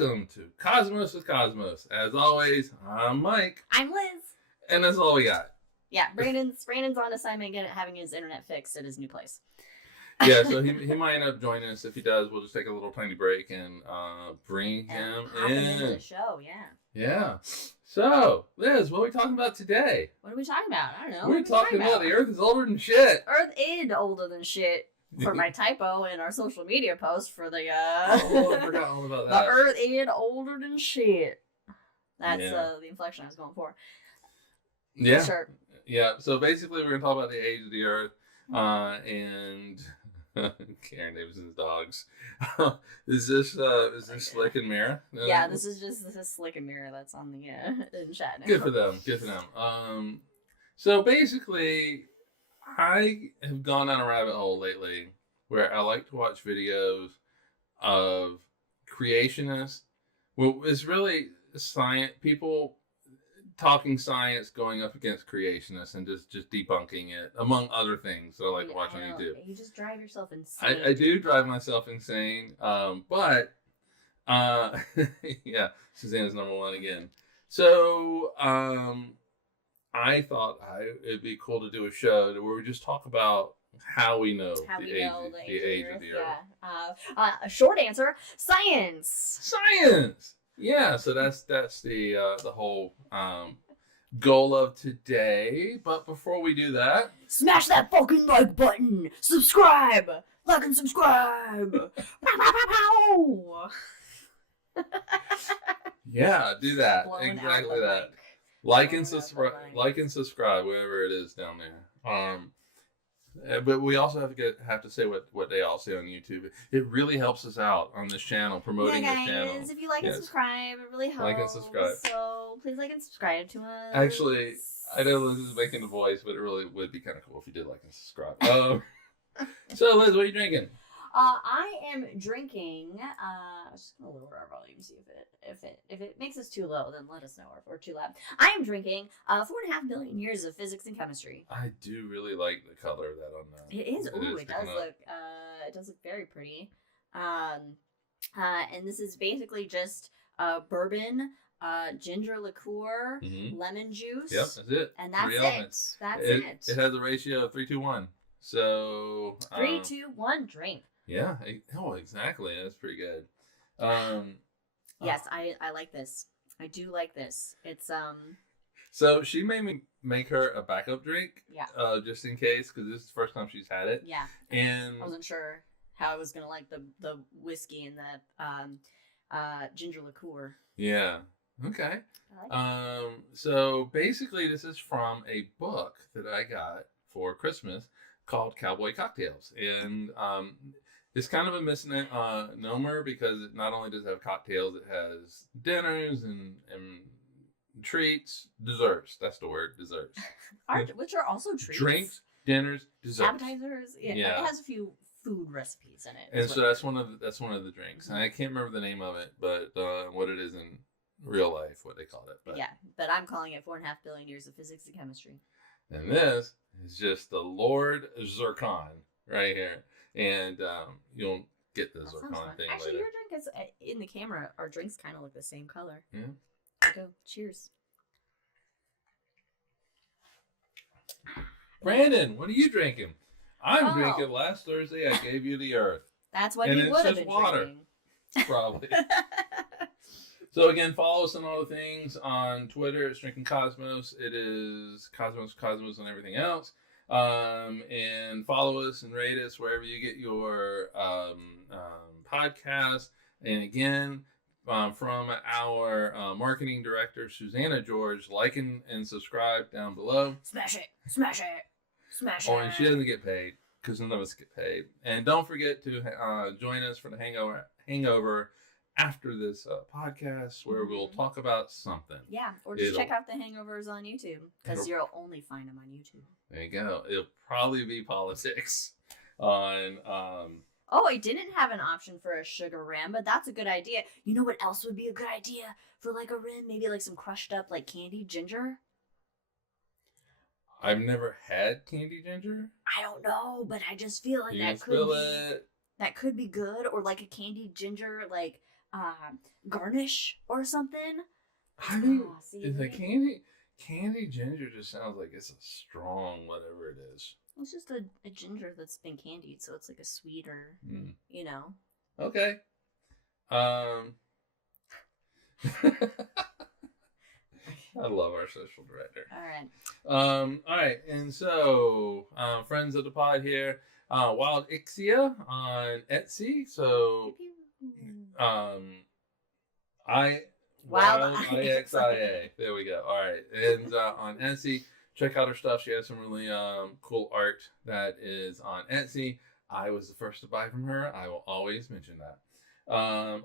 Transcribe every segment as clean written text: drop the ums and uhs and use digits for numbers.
Welcome to Cosmos with Cosmos. As always, I'm Mike. I'm Liz. And that's all we got. Yeah, Brandon's on assignment having his internet fixed at his new place. Yeah, so he might end up joining us. If he does, we'll just take a little tiny break and bring him into the show, yeah. Yeah. So, Liz, what are we talking about today? What are we talking about? I don't know. We're talking about the Earth is older than shit. Earth is older than shit. For my typo in our social media post for the oh, I forgot all about that. The Earth is older than shit. That's the inflection I was going for. Yeah. Sure. Yeah. So basically, we're gonna talk about the age of the Earth, and Karen Davison's dogs. Is this Slick and Mira? Yeah, this is Slick and Mira that's on the in chat now. Good for them. Good for them. So basically, I have gone down a rabbit hole lately where I like to watch videos of creationists. Well, it's really science people talking science going up against creationists and just debunking it, among other things that I like to watch on YouTube. You just drive yourself insane. I do drive myself insane, but yeah, Susanna's number one again. So I thought it'd be cool to do a show where we just talk about how we know the age of the Earth. Yeah. A short answer: science. Science. Yeah. So that's the whole goal of today. But before we do that, smash that fucking like button. Subscribe. Like and subscribe. Yeah, do that. Exactly that. Like and subscribe, wherever it is down there. But we also have to say what they all say on YouTube. It really helps us out on this channel, promoting this channel. If you like and subscribe, it really helps. Like and subscribe. So please like and subscribe to us. Actually, I know Liz is making the voice, but it really would be kind of cool if you did like and subscribe. So Liz, what are you drinking? I am drinking. I'm just gonna lower our volume, see if it makes us too low, then let us know, or if we're too loud. I am drinking 4.5 billion years of physics and chemistry. I do really like the color of that on that. It is. Ooh, it does look very pretty. And this is basically just bourbon, ginger liqueur, lemon juice. Yep, that's it. And that's it. That's it. It has a ratio of 3-to-1. So 3-2-1 drink. Yeah. Oh, exactly. That's pretty good. Yes, I like this. I do like this. It's So she made me make her a backup drink. Yeah. Just in case, because this is the first time she's had it. Yeah. And I wasn't sure how I was gonna like the whiskey and that ginger liqueur. Yeah. Okay. I like it. So basically, this is from a book that I got for Christmas called Cowboy Cocktails, and it's kind of a misnomer because it not only does it have cocktails, it has dinners and treats, desserts. That's the word, desserts. Which are also treats. Drinks, dinners, desserts, appetizers. Yeah. It has a few food recipes in it. And so that's one of the drinks. And I can't remember the name of it, but what it is in real life, what they called it. But. Yeah, but I'm calling it 4.5 billion years of physics and chemistry. And this is just the Lord Zircon right here. And you'll get the Zircon thing Actually, later. your drink is, in the camera, our drinks kind of look the same color. Yeah. Go. Cheers. Brandon, what are you drinking? I'm drinking last Thursday. I gave you the Earth. That's what you would have been water, drinking. Probably. So again, follow us on all the things on Twitter. It's Drinking Cosmos. It is Cosmos, and everything else. And follow us and rate us wherever you get your podcast. And again, from our marketing director, Susanna George, like and subscribe down below. Smash it. Smash it. Smash it. Oh, and she doesn't get paid because none of us get paid. And don't forget to join us for the hangover after this podcast where we'll talk about something. Yeah, or just check out the hangovers on YouTube because you'll only find them on YouTube. There you go. It'll probably be politics on... Oh, I didn't have an option for a sugar ram, but that's a good idea. You know what else would be a good idea for like a rim? Maybe like some crushed up like candied ginger? I've never had candy ginger. I don't know, but I just feel like that could be good, or like a candied ginger, like garnish or something. I mean, See, is the candy ginger just sounds like it's a strong whatever it is. It's just a ginger that's been candied, so it's like a sweeter, you know. Okay. I love our social director. All right, and so friends of the pod here, Wildixia on Etsy. So Wild IXIA. There we go. All right, and on Etsy, check out her stuff. She has some really cool art that is on Etsy. I was the first to buy from her. I will always mention that.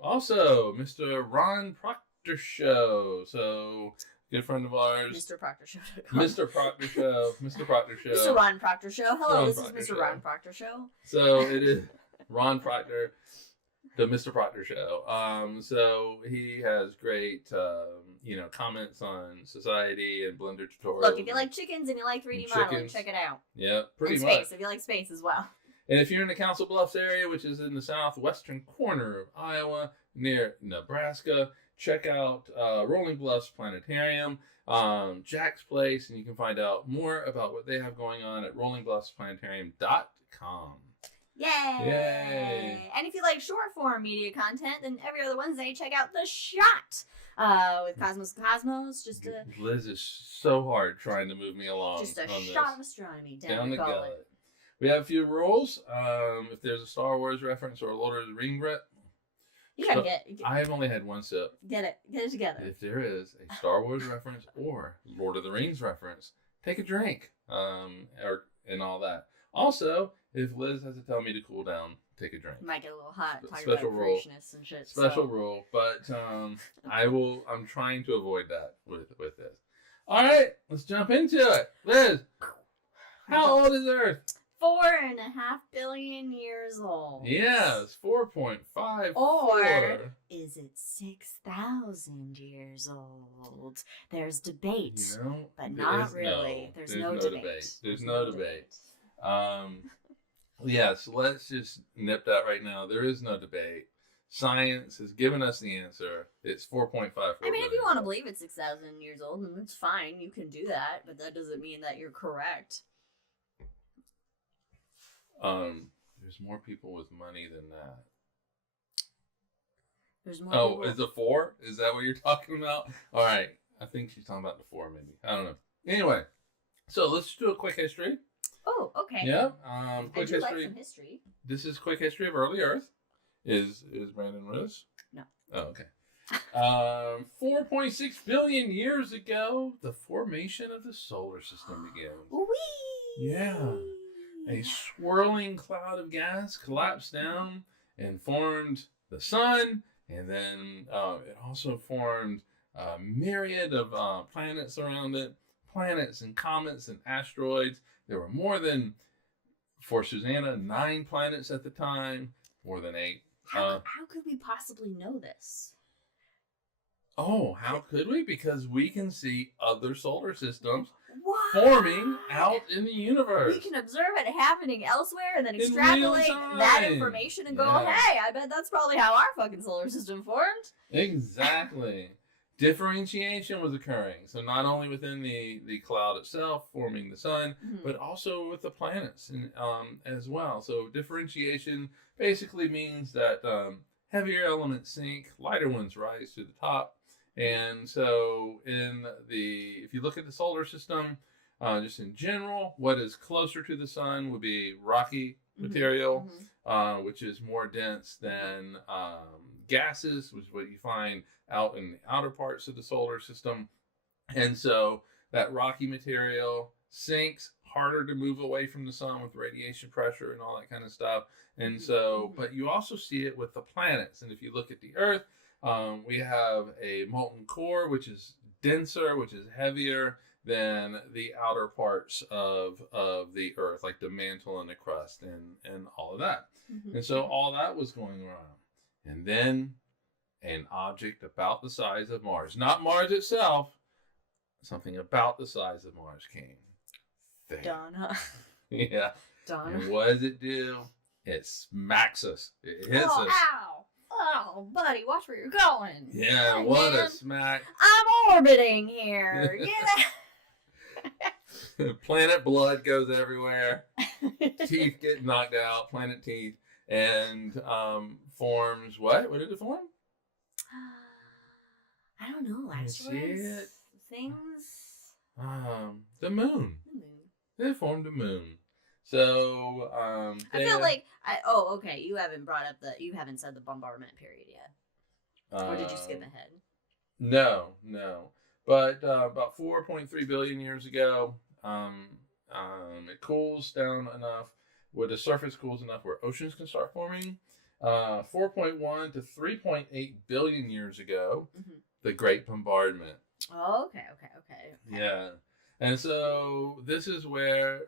Also, Mr. Ron Proctor Show. So, good friend of ours. Mr. Proctor Show. Mr. Proctor Show. Mr. Proctor Show. Mr. Ron Proctor Show. Hello, Ron this Proctor is Mr. Show. Ron Proctor Show. So, it is Ron Proctor, the Mr. Proctor Show. So, he has great, comments on society and Blender tutorials. Look, if you like chickens and you like 3D modeling, check it out. Yeah, pretty much. Space, if you like space as well. And if you're in the Council Bluffs area, which is in the southwestern corner of Iowa, near Nebraska, check out Rolling Bluffs Planetarium, Jack's Place, and you can find out more about what they have going on at rollingbluffsplanetarium.com. Yay! And if you like short form media content, then every other Wednesday, check out The Shot with Cosmos. Liz is so hard trying to move me along. Just a shot of astronomy down the gullet. We have a few rules. If there's a Star Wars reference or a Lord of the Rings you gotta I have only had one sip. Get it together. If there is a Star Wars reference or Lord of the Rings reference, take a drink, and all that. Also, if Liz has to tell me to cool down, take a drink. It might get a little hot. Special rule. And shit. Special rule, but I'm trying to avoid that with this. All right, let's jump into it. Liz, how old is Earth? 4.5 billion years old. Yes, 4.5. Or is it 6,000 years old? There's debate, but not really. There's no debate. There's no debate. Yes, let's just nip that right now. There is no debate. Science has given us the answer. It's 4.54. I mean, if you want to believe it's 6,000 years old, then it's fine. You can do that, but that doesn't mean that you're correct. There's more people with money than that. There's more people. Is it 4? Is that what you're talking about? All right. I think she's talking about the 4, maybe. I don't know. Anyway, so let's do a quick history. Oh, okay. Yeah. Quick history. Like some history. This is quick history of early Earth. Is Brandon with us? No. Oh, okay. 4.6 billion years ago, the formation of the solar system began. Whee! Yeah. A swirling cloud of gas collapsed down and formed the sun, and then it also formed a myriad of planets around it, planets and comets and asteroids. There were more than, for Susanna, 9 planets at the time, more than 8. How could we possibly know this? Oh, how could we? Because we can see other solar systems What? forming out in the universe. We can observe it happening elsewhere and then extrapolate that information and go, hey, I bet that's probably how our fucking solar system formed. Exactly. Differentiation was occurring. So not only within the cloud itself forming the sun, but also with the planets and, as well. So differentiation basically means that heavier elements sink, lighter ones rise to the top. And so if you look at the solar system, just in general, what is closer to the sun would be rocky material, which is more dense than gases, which is what you find out in the outer parts of the solar system. And so that rocky material sinks, harder to move away from the sun with radiation pressure and all that kind of stuff. And so, but you also see it with the planets. And if you look at the Earth, we have a molten core, which is denser, which is heavier than the outer parts of the Earth, like the mantle and the crust and all of that. And so all that was going around. And then an object about the size of Mars, not Mars itself, something about the size of Mars came. Donna. Yeah. Donna. And what does it do? It smacks us. It hits us. Ow. Oh, buddy, watch where you're going. Yeah, Hey, what man. a smack. I'm orbiting here. Planet blood goes everywhere. Teeth get knocked out, planet teeth, and forms what? What did it form? I don't know. Can you see it? Asteroids, things. The moon. The moon. They formed a moon. So, I feel like okay. You haven't said the bombardment period yet, or did you skip ahead? No. But about 4.3 billion years ago, it cools down enough, where the surface cools enough where oceans can start forming. 4.1 to 3.8 billion years ago, the Great Bombardment. Oh, okay. Yeah. And so this is where,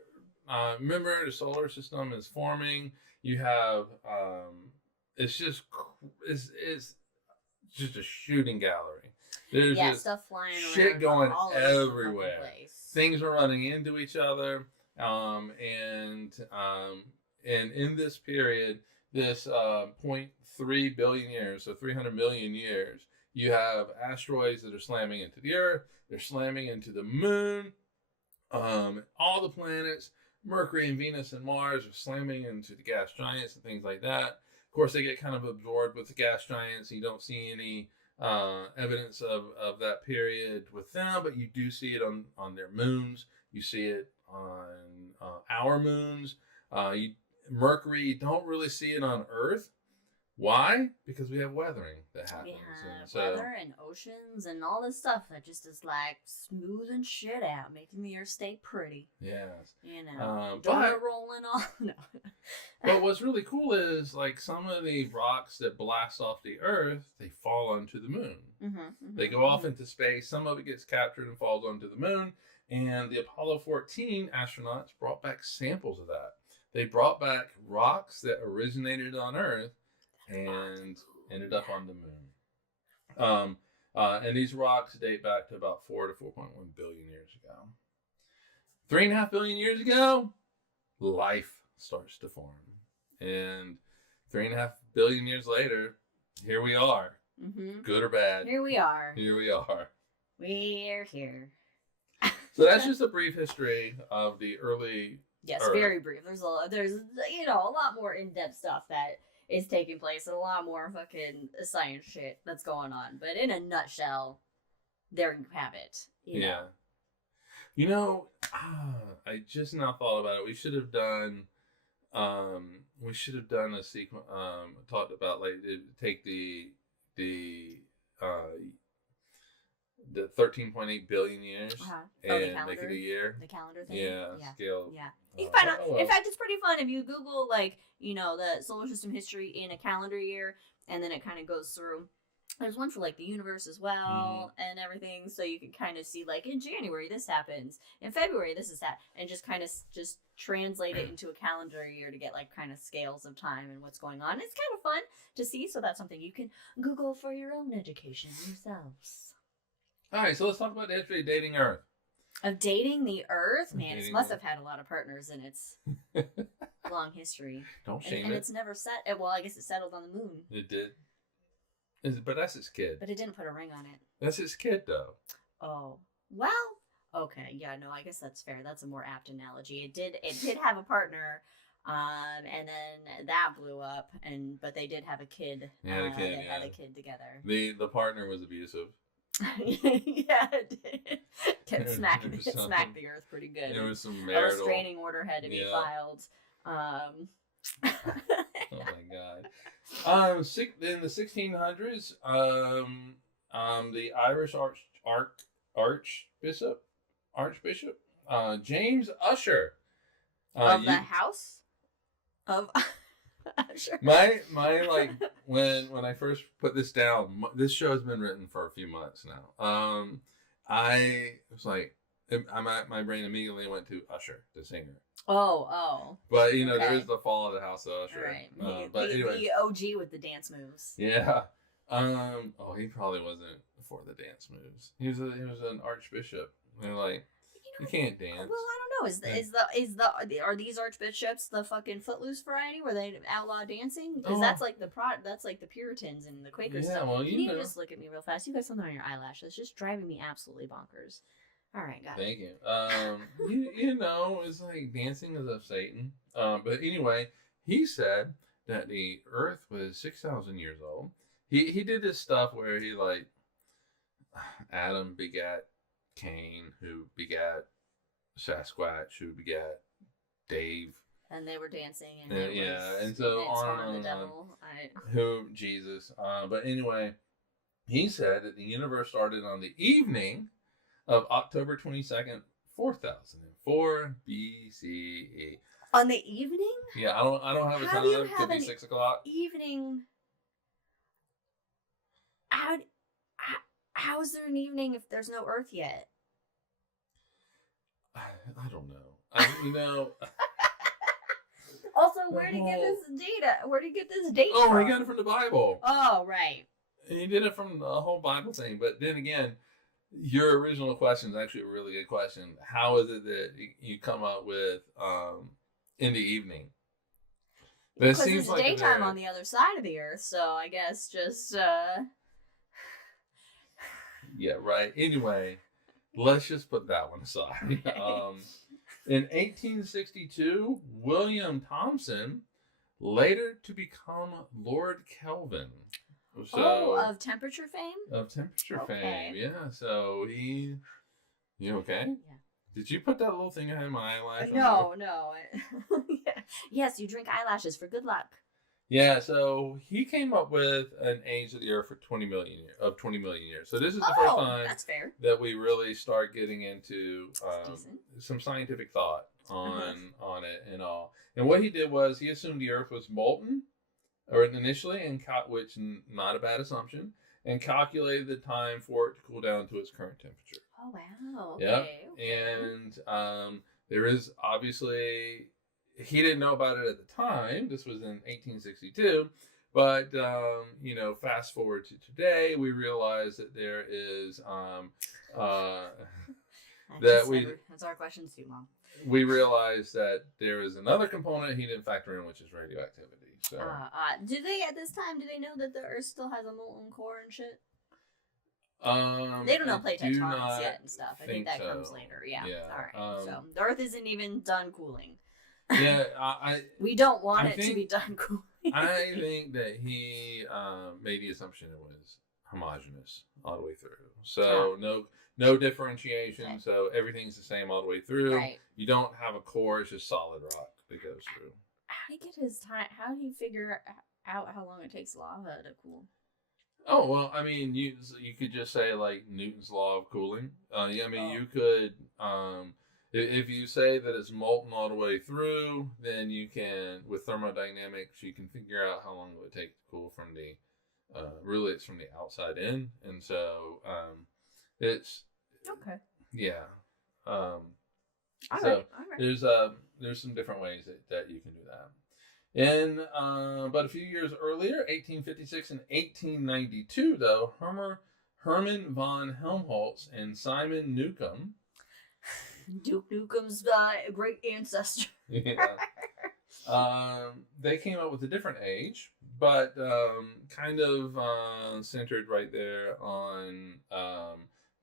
remember, the solar system is forming. You have, it's just a shooting gallery. There's just stuff flying around. Shit going all everywhere. Place. Things are running into each other. And in this period, this 0.3 billion years, so 300 million years, you have asteroids that are slamming into the Earth. They're slamming into the moon. All the planets, Mercury and Venus and Mars, are slamming into the gas giants and things like that. Of course, they get kind of absorbed with the gas giants. You don't see any evidence of that period with them, but you do see it on their moons. You see it on our moons. Mercury, you don't really see it on Earth. Why? Because we have weathering that happens. We have weather and oceans and all this stuff that just is like smoothing shit out, making the Earth stay pretty. Yes. Donut rolling off. No. But what's really cool is, like, some of the rocks that blast off the Earth, they fall onto the moon. They go off into space. Some of it gets captured and falls onto the moon. And the Apollo 14 astronauts brought back samples of that. They brought back rocks that originated on Earth and ended up on the moon. And these rocks date back to about 4 to 4.1 billion years ago. 3.5 billion years ago, life starts to form. And 3.5 billion years later, here we are. Good or bad. Here we are. We're here. So that's just a brief history of the early Yes, Earth. very brief. There's a lot more in-depth stuff that is taking place and a lot more fucking science shit that's going on. But in a nutshell, there you have it. You know. I just now thought about it. We should have done a sequence, talked about, like, take the 13.8 billion years and make it a year. The calendar thing. Yeah. Scale. Yeah. You can find out. In fact, it's pretty fun if you Google, like, the solar system history in a calendar year, and then it kind of goes through. There's one for, like, the universe as well and everything, so you can kind of see, like, in January this happens, in February this is that, and just kind of just translate it into a calendar year to get, like, kind of scales of time and what's going on. It's kind of fun to see, so that's something you can Google for your own education yourselves. All right, so let's talk about the history of dating Earth. Of dating the Earth? Man, it must have had a lot of partners in its long history. Don't shame it. And it's never set. Well, I guess it settled on the moon. It did. But that's his kid. But it didn't put a ring on it. That's his kid, though. Oh. Well, okay. Yeah, no, I guess that's fair. That's a more apt analogy. It did have a partner, and then that blew up, but they did have a kid. They had a kid together. The partner was abusive. Yeah, it did. It smacked the Earth pretty good. There was some a restraining order had to be filed. Oh my god. In the 1600s, the Irish Archbishop James Usher of the House of Usher. My like when I first put this down, this show has been written for a few months now. I was like, my brain immediately went to Usher, the singer. Oh. But there is the fall of the House of Usher. Right. But anyway, the OG with the dance moves. Yeah. He probably wasn't for the dance moves. He was an archbishop. They're like, you can't dance. Well, I don't know. Are these archbishops the fucking Footloose variety where they outlaw dancing? Because that's like that's like the Puritans and the Quakers Yeah, stuff. well, Can you know. just look at me real fast? You got something on your eyelash that's just driving me absolutely bonkers. All right, got Thank you. You know, it's like dancing is of Satan. But anyway, he said that the Earth was 6,000 years old. He did this stuff where he like Adam begat Cain, who begat Sasquatch, who begat Dave. And they were dancing, and and so on and on. Who Jesus? But anyway, he said that the universe started on the evening of October 22nd, 4004 BCE. On the evening? Yeah, I don't have a time. It could be 6 o'clock. Evening. How is there an evening if there's no Earth yet? I don't know. You know. Also, where did he get this data? Where did he get this date from? Oh, he got it from the Bible. Oh, right. He did it from the whole Bible thing. But then again, your original question is actually a really good question. How is it that you come up with in the evening? Because it's like daytime on the other side of the Earth, so I guess just... Yeah, right. Anyway, let's just put that one aside. In 1862, William Thomson, later to become Lord Kelvin. So, of temperature fame? Of temperature fame, yeah. So you okay? Yeah. Did you put that little thing behind my eyelash? No. Yeah. Yes, you drink eyelashes for good luck. Yeah, so he came up with an age of the Earth for 20 million years. So this is the first time that's fair. that we really start getting into some scientific thought on it and all. And what he did was he assumed the Earth was molten, or initially, and which not a bad assumption, and calculated the time for it to cool down to its current temperature. Oh wow! Okay. Yeah, okay. And there is obviously. He didn't know about it at the time. This was in 1862. But, fast forward to today, we realize that there is, that's our questions too, Mom. We realize that there is another component he didn't factor in, which is radioactivity. So, do they, at this time, know that the Earth still has a molten core and shit? They don't know plate tectonics yet and stuff. I think that comes later. Yeah. All right. So the Earth isn't even done cooling. Yeah, we don't want it to be done cooling. I think that he made the assumption it was homogeneous all the way through. So no differentiation. Okay. So everything's the same all the way through. Right. You don't have a core; it's just solid rock that goes through. How did he get his time? How did he figure out how long it takes lava to cool? Oh well, I mean, you could just say like Newton's law of cooling. You could. If you say that it's molten all the way through, then you can, with thermodynamics, you can figure out how long it would take to cool from the, really it's from the outside in. And so, it's, okay. Yeah. All right. There's some different ways that you can do that. And, but a few years earlier, 1856 and 1892, though, Herman von Helmholtz and Simon Newcomb, Duke Nukem's great ancestor. Yeah. They came up with a different age, but kind of centered right there on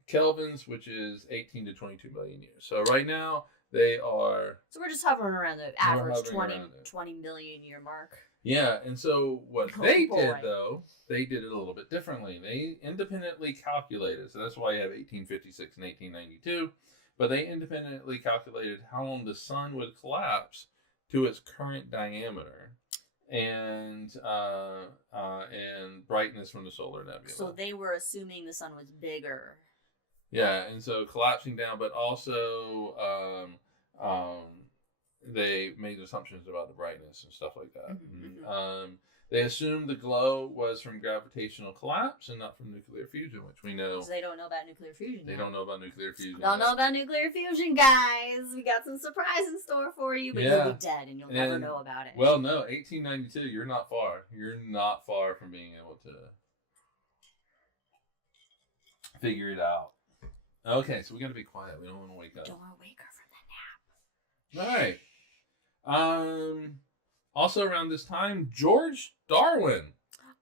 Kelvin's, which is 18 to 22 million years. So right now they are. So we're just hovering around the average 20 million year mark. Yeah, and so what did though, they did it a little bit differently. They independently calculated. So that's why you have 1856 and 1892. But they independently calculated how long the sun would collapse to its current diameter and brightness from the solar nebula. So they were assuming the sun was bigger. Yeah, and so collapsing down, but also they made assumptions about the brightness and stuff like that. Mm-hmm. They assumed the glow was from gravitational collapse and not from nuclear fusion, which we know. Because they don't know about nuclear fusion. They don't know about nuclear fusion. Don't know about nuclear fusion, guys. We got some surprise in store for you, but you'll be dead and you'll never know about it. Well, no, 1892. You're not far. You're not far from being able to figure it out. Okay, so we got to be quiet. We don't want to wake up. Don't want to wake her from the nap. All right. Also around this time, George Darwin.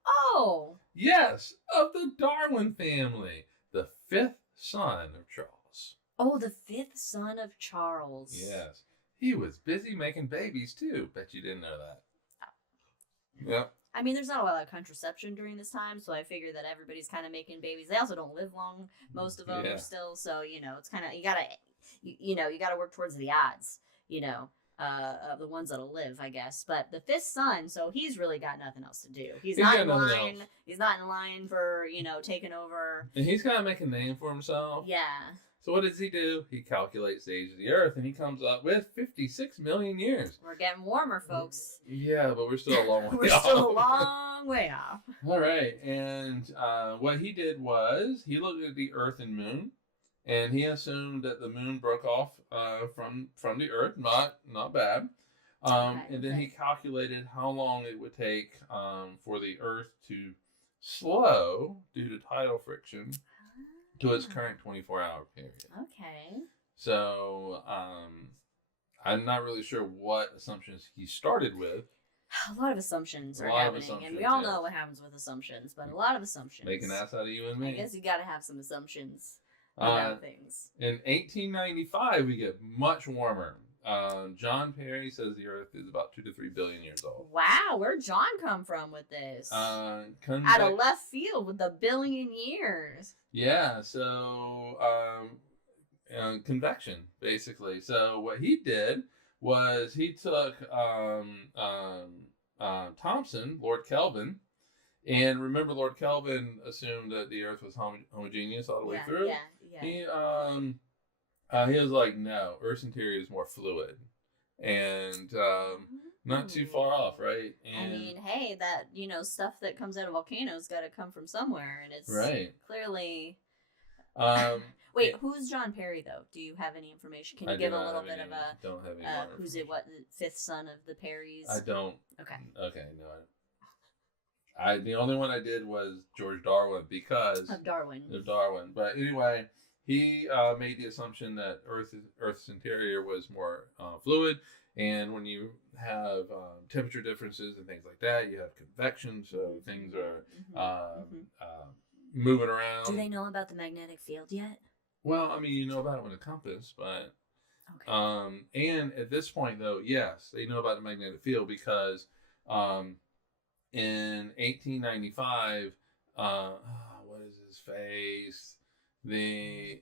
Oh. Yes, of the Darwin family, the fifth son of Charles. Oh, the fifth son of Charles. Yes. He was busy making babies too. Bet you didn't know that. Yep. I mean, there's not a lot of contraception during this time, so I figure that everybody's kind of making babies. They also don't live long. Most of them are still, so it's kind of you gotta work towards the odds, of the ones that'll live, I guess. But the fifth son, so he's really got nothing else to do. He's not in line. He's not in line for taking over. And he's got to make a name for himself. Yeah. So what does he do? He calculates the age of the Earth, and he comes up with 56 million years. We're getting warmer, folks. Yeah, but we're still a long way off. We're still a long way off. All right, and what he did was he looked at the Earth and Moon, and he assumed that the Moon broke off from the Earth. Not bad. And then he calculated how long it would take for the Earth to slow due to tidal friction to its current 24-hour period. Okay. So, I'm not really sure what assumptions he started with. A lot of assumptions are happening, and we all know what happens with assumptions, but a lot of assumptions. Make an ass out of you and me. I guess you gotta have some assumptions about things. In 1895, we get much warmer. John Perry says the Earth is about 2 to 3 billion years old. Wow, where'd John come from with this? Out of left field with the billion years. Yeah, so convection, basically. So what he did was he took Thomson, Lord Kelvin, and remember Lord Kelvin assumed that the Earth was homogeneous all the way through. Yeah. He was like, no, Earth's interior is more fluid, and not too far off, right? And, I mean, hey, that stuff that comes out of volcanoes got to come from somewhere, and it's clearly. Wait, who's John Perry though? Do you have any information? Can you give a little bit of a? Don't have any. Who's it? What, the fifth son of the Perrys? I don't. Okay. Okay, no. The only one I did was George Darwin because of Darwin. But anyway, he made the assumption that Earth's interior was more fluid, and when you have temperature differences and things like that, you have convection, so things are moving around. Do they know about the magnetic field yet? Well, I mean, you know about it with a compass, but okay. And at this point, though, yes, they know about the magnetic field because in 1895, what is his face? The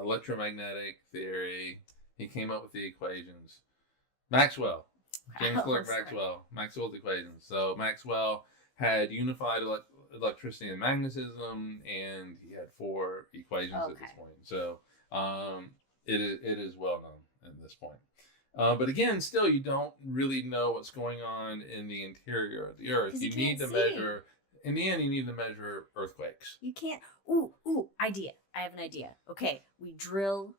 electromagnetic theory. He came up with the equations. Maxwell. James Clerk Maxwell. Maxwell's equations. So Maxwell had unified electricity and magnetism, and he had 4 equations at this point. So it is well known at this point. But again, still, you don't really know what's going on in the interior of the Earth. You need to measure. In the end, you need to measure earthquakes. You can't. Ooh, idea. I have an idea. Okay, we drill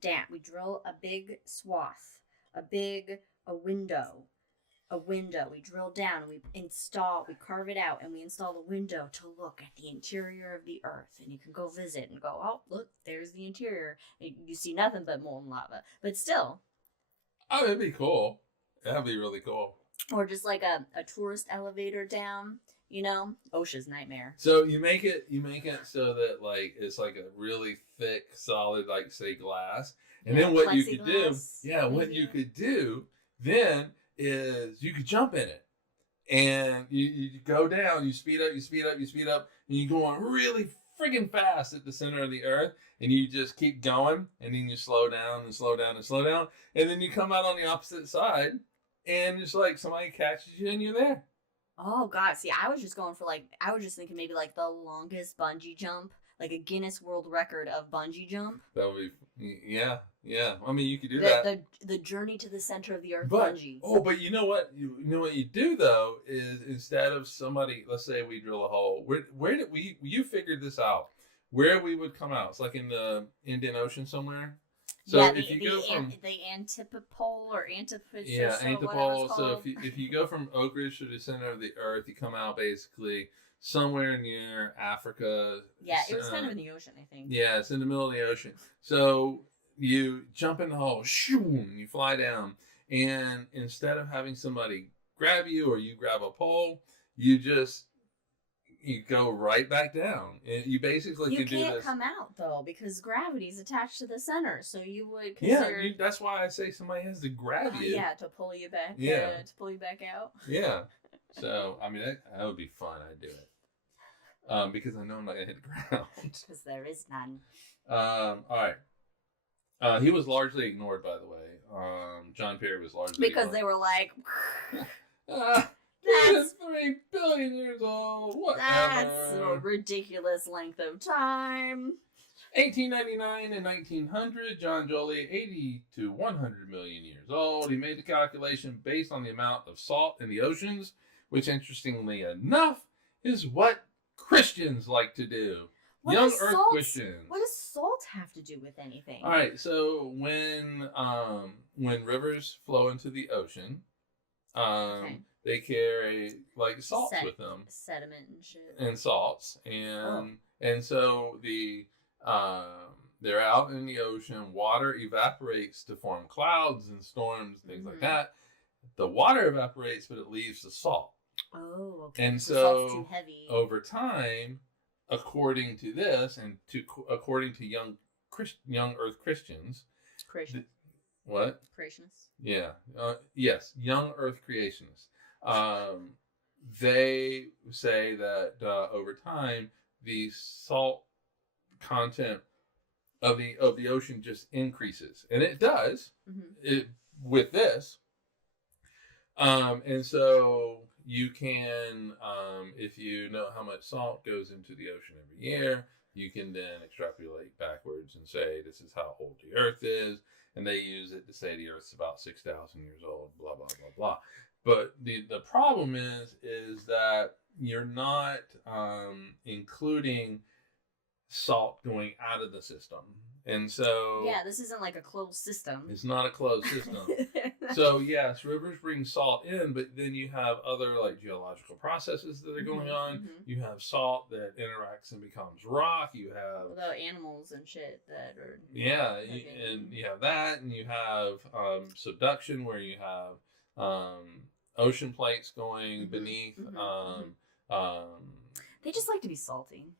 down. We drill a big swath, a window. We drill down and we carve it out and we install the window to look at the interior of the Earth. And you can go visit and go, oh, look, there's the interior. And you see nothing but molten lava. But still. Oh, it'd be cool. That'd be really cool. Or just like a tourist elevator down, OSHA's nightmare. So you make it so that like it's like a really thick, solid, like say glass. And then what you could do, you could do then is you could jump in it. And you go down, you speed up, and you go on really friggin' fast at the center of the Earth, and you just keep going, and then you slow down and slow down and slow down, and then you come out on the opposite side, and it's like somebody catches you and you're there. Oh God! See, I was just thinking maybe like the longest bungee jump, like a Guinness World Record of bungee jump. That would be, yeah. I mean, you could do that. The journey to the center of the Earth bungee. Oh, but you know what? You know what you do though is instead of somebody, let's say we drill a hole. Where did you figured this out? Where we would come out? It's like in the Indian Ocean somewhere. So if you go from the antipole or antipode, antipole. So if you go from Oak Ridge to the center of the Earth, you come out basically somewhere near Africa. Yeah, it was kind of in the ocean, I think. Yeah, it's in the middle of the ocean. So you jump in the hole, shoo, and you fly down. And instead of having somebody grab you or you grab a pole, you go right back down. And you basically you could do this. You can't come out though because gravity's attached to the center, so you would consider. Yeah, that's why I say somebody has to grab you. Yeah, to pull you back. Yeah, to pull you back out. Yeah. So I mean that would be fun. I'd do it. Because I know I'm not gonna hit the ground. Because there is none. All right. He was largely ignored, by the way. John Perry was largely because ignored. They were like, that's 3 billion years old. Whatever. That's a ridiculous length of time. 1899 and 1900, John Joly, 80 to 100 million years old. He made the calculation based on the amount of salt in the oceans, which, interestingly enough, is what Christians like to do. Young Earth Christians. What does salt have to do with anything? All right, so when rivers flow into the ocean, they carry like salts with them, sediment and shit, and salts, and so they're out in the ocean. Water evaporates to form clouds and storms, things like that. The water evaporates, but it leaves the salt. Oh, okay. And so salt's too heavy. Over time, according to this, and according to young Earth Christians, what? Creationists. Yeah. Yes, young Earth creationists. They say that over time, the salt content of the ocean just increases, and it does. With this. And so you can, if you know how much salt goes into the ocean every year, you can then extrapolate backwards and say this is how old the Earth is, and they use it to say the Earth's about 6,000 years old, blah blah blah blah. But the problem is that you're not including salt going out of the system. And so... Yeah, this isn't like a closed system. It's not a closed system. So, yes, rivers bring salt in, but then you have other like geological processes that are going on. You have salt that interacts and becomes rock. You have... the animals and shit that are... Yeah, and you have that, and you have subduction where you have ocean plates going beneath. They just like to be salty.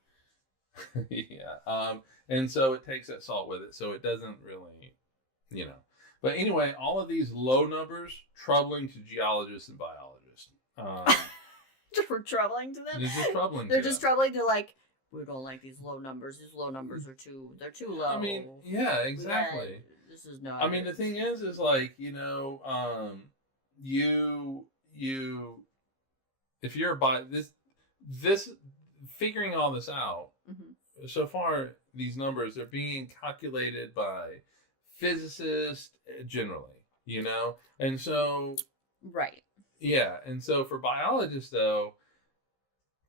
Yeah. And so it takes that salt with it. So it doesn't really, But anyway, all of these low numbers, troubling to geologists and biologists. We're troubling to them? It's just troubling They're just troubling to like, we don't like these low numbers. These low numbers are they're too low. I mean, yeah, exactly. This is not... I mean, the thing is like, if you're this figuring all this out, so far, these numbers are being calculated by physicists generally, And so... Right. Yeah, and so for biologists, though,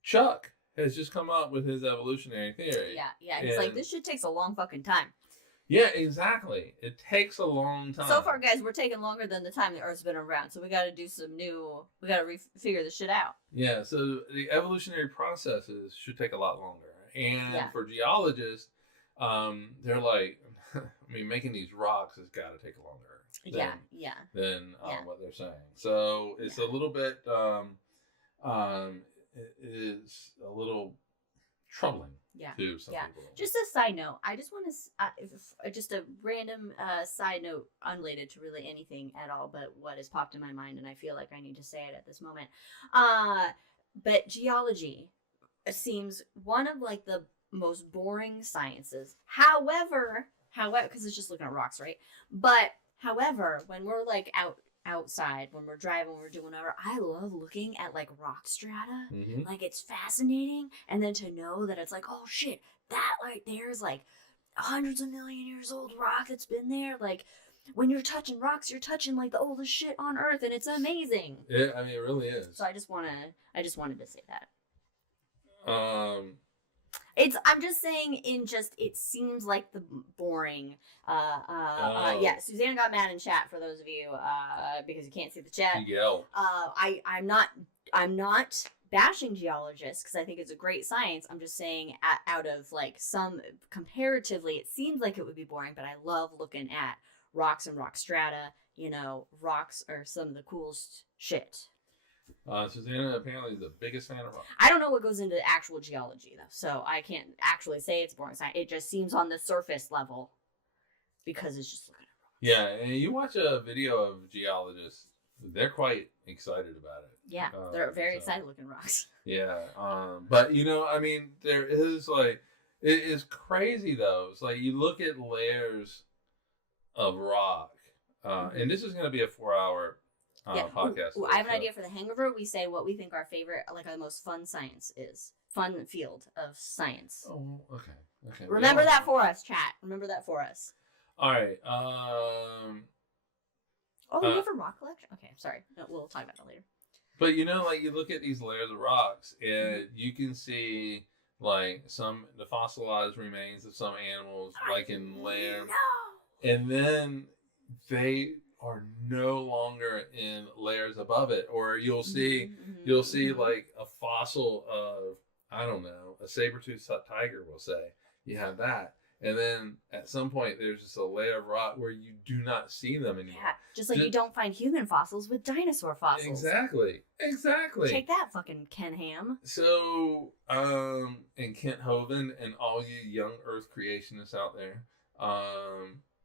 Chuck has just come up with his evolutionary theory. Yeah. He's like, this shit takes a long fucking time. Yeah, exactly. It takes a long time. So far, guys, we're taking longer than the time the Earth's been around, so we got to do we got to figure this shit out. Yeah, so the evolutionary processes should take a lot longer. And for geologists, they're like, I mean, making these rocks has got to take longer than what they're saying. So it's a little bit, it is a little troubling to some people. Just a side note, I just want to, just a random side note, unrelated to really anything at all, but what has popped in my mind, and I feel like I need to say it at this moment. But geology seems one of like the most boring sciences. However, because it's just looking at rocks, right? But however, when we're like outside, when we're driving, when we're doing whatever, I love looking at like rock strata. Like it's fascinating, and then to know that it's like, oh shit, that right there is like hundreds of million years old rock that's been there. Like when you're touching rocks, you're touching like the oldest shit on Earth, and it's amazing. Yeah, I mean, it really is. So I just wanted to say that. I'm just saying it seems like the boring, Susanna got mad in chat for those of you, because you can't see the chat. She yelled. I'm not bashing geologists because I think it's a great science. I'm just saying, out of like some comparatively, it seems like it would be boring, but I love looking at rocks and rock strata. You know, rocks are some of the coolest shit. Susanna apparently is the biggest fan of rock. I don't know what goes into actual geology though, so I can't actually say it's boring science. It just seems on the surface level because it's just looking at rocks. Yeah, and you watch a video of geologists, they're quite excited about it. Yeah, they're very excited looking rocks. Yeah, but you know, I mean, there is like, it is crazy though. It's like you look at layers of rock, and this is going to be a 4-hour podcast. Ooh, I have an idea for the hangover. We say what we think our favorite, like our most fun science is. Fun field of science. Oh, okay. Remember that for us, chat. Remember that for us. All right. You have a rock collection? Okay, sorry. No, we'll talk about that later. But you know, like you look at these layers of rocks, and you can see like the fossilized remains of some animals, like in land, and then they are no longer in layers above it. Or you'll see like a fossil of, I don't know, a saber-toothed tiger. We'll say you have that. And then at some point, there's just a layer of rock where you do not see them anymore. Yeah, just like you don't find human fossils with dinosaur fossils. Exactly. Take that, fucking Ken Ham. So, and Kent Hovind and all you young Earth creationists out there,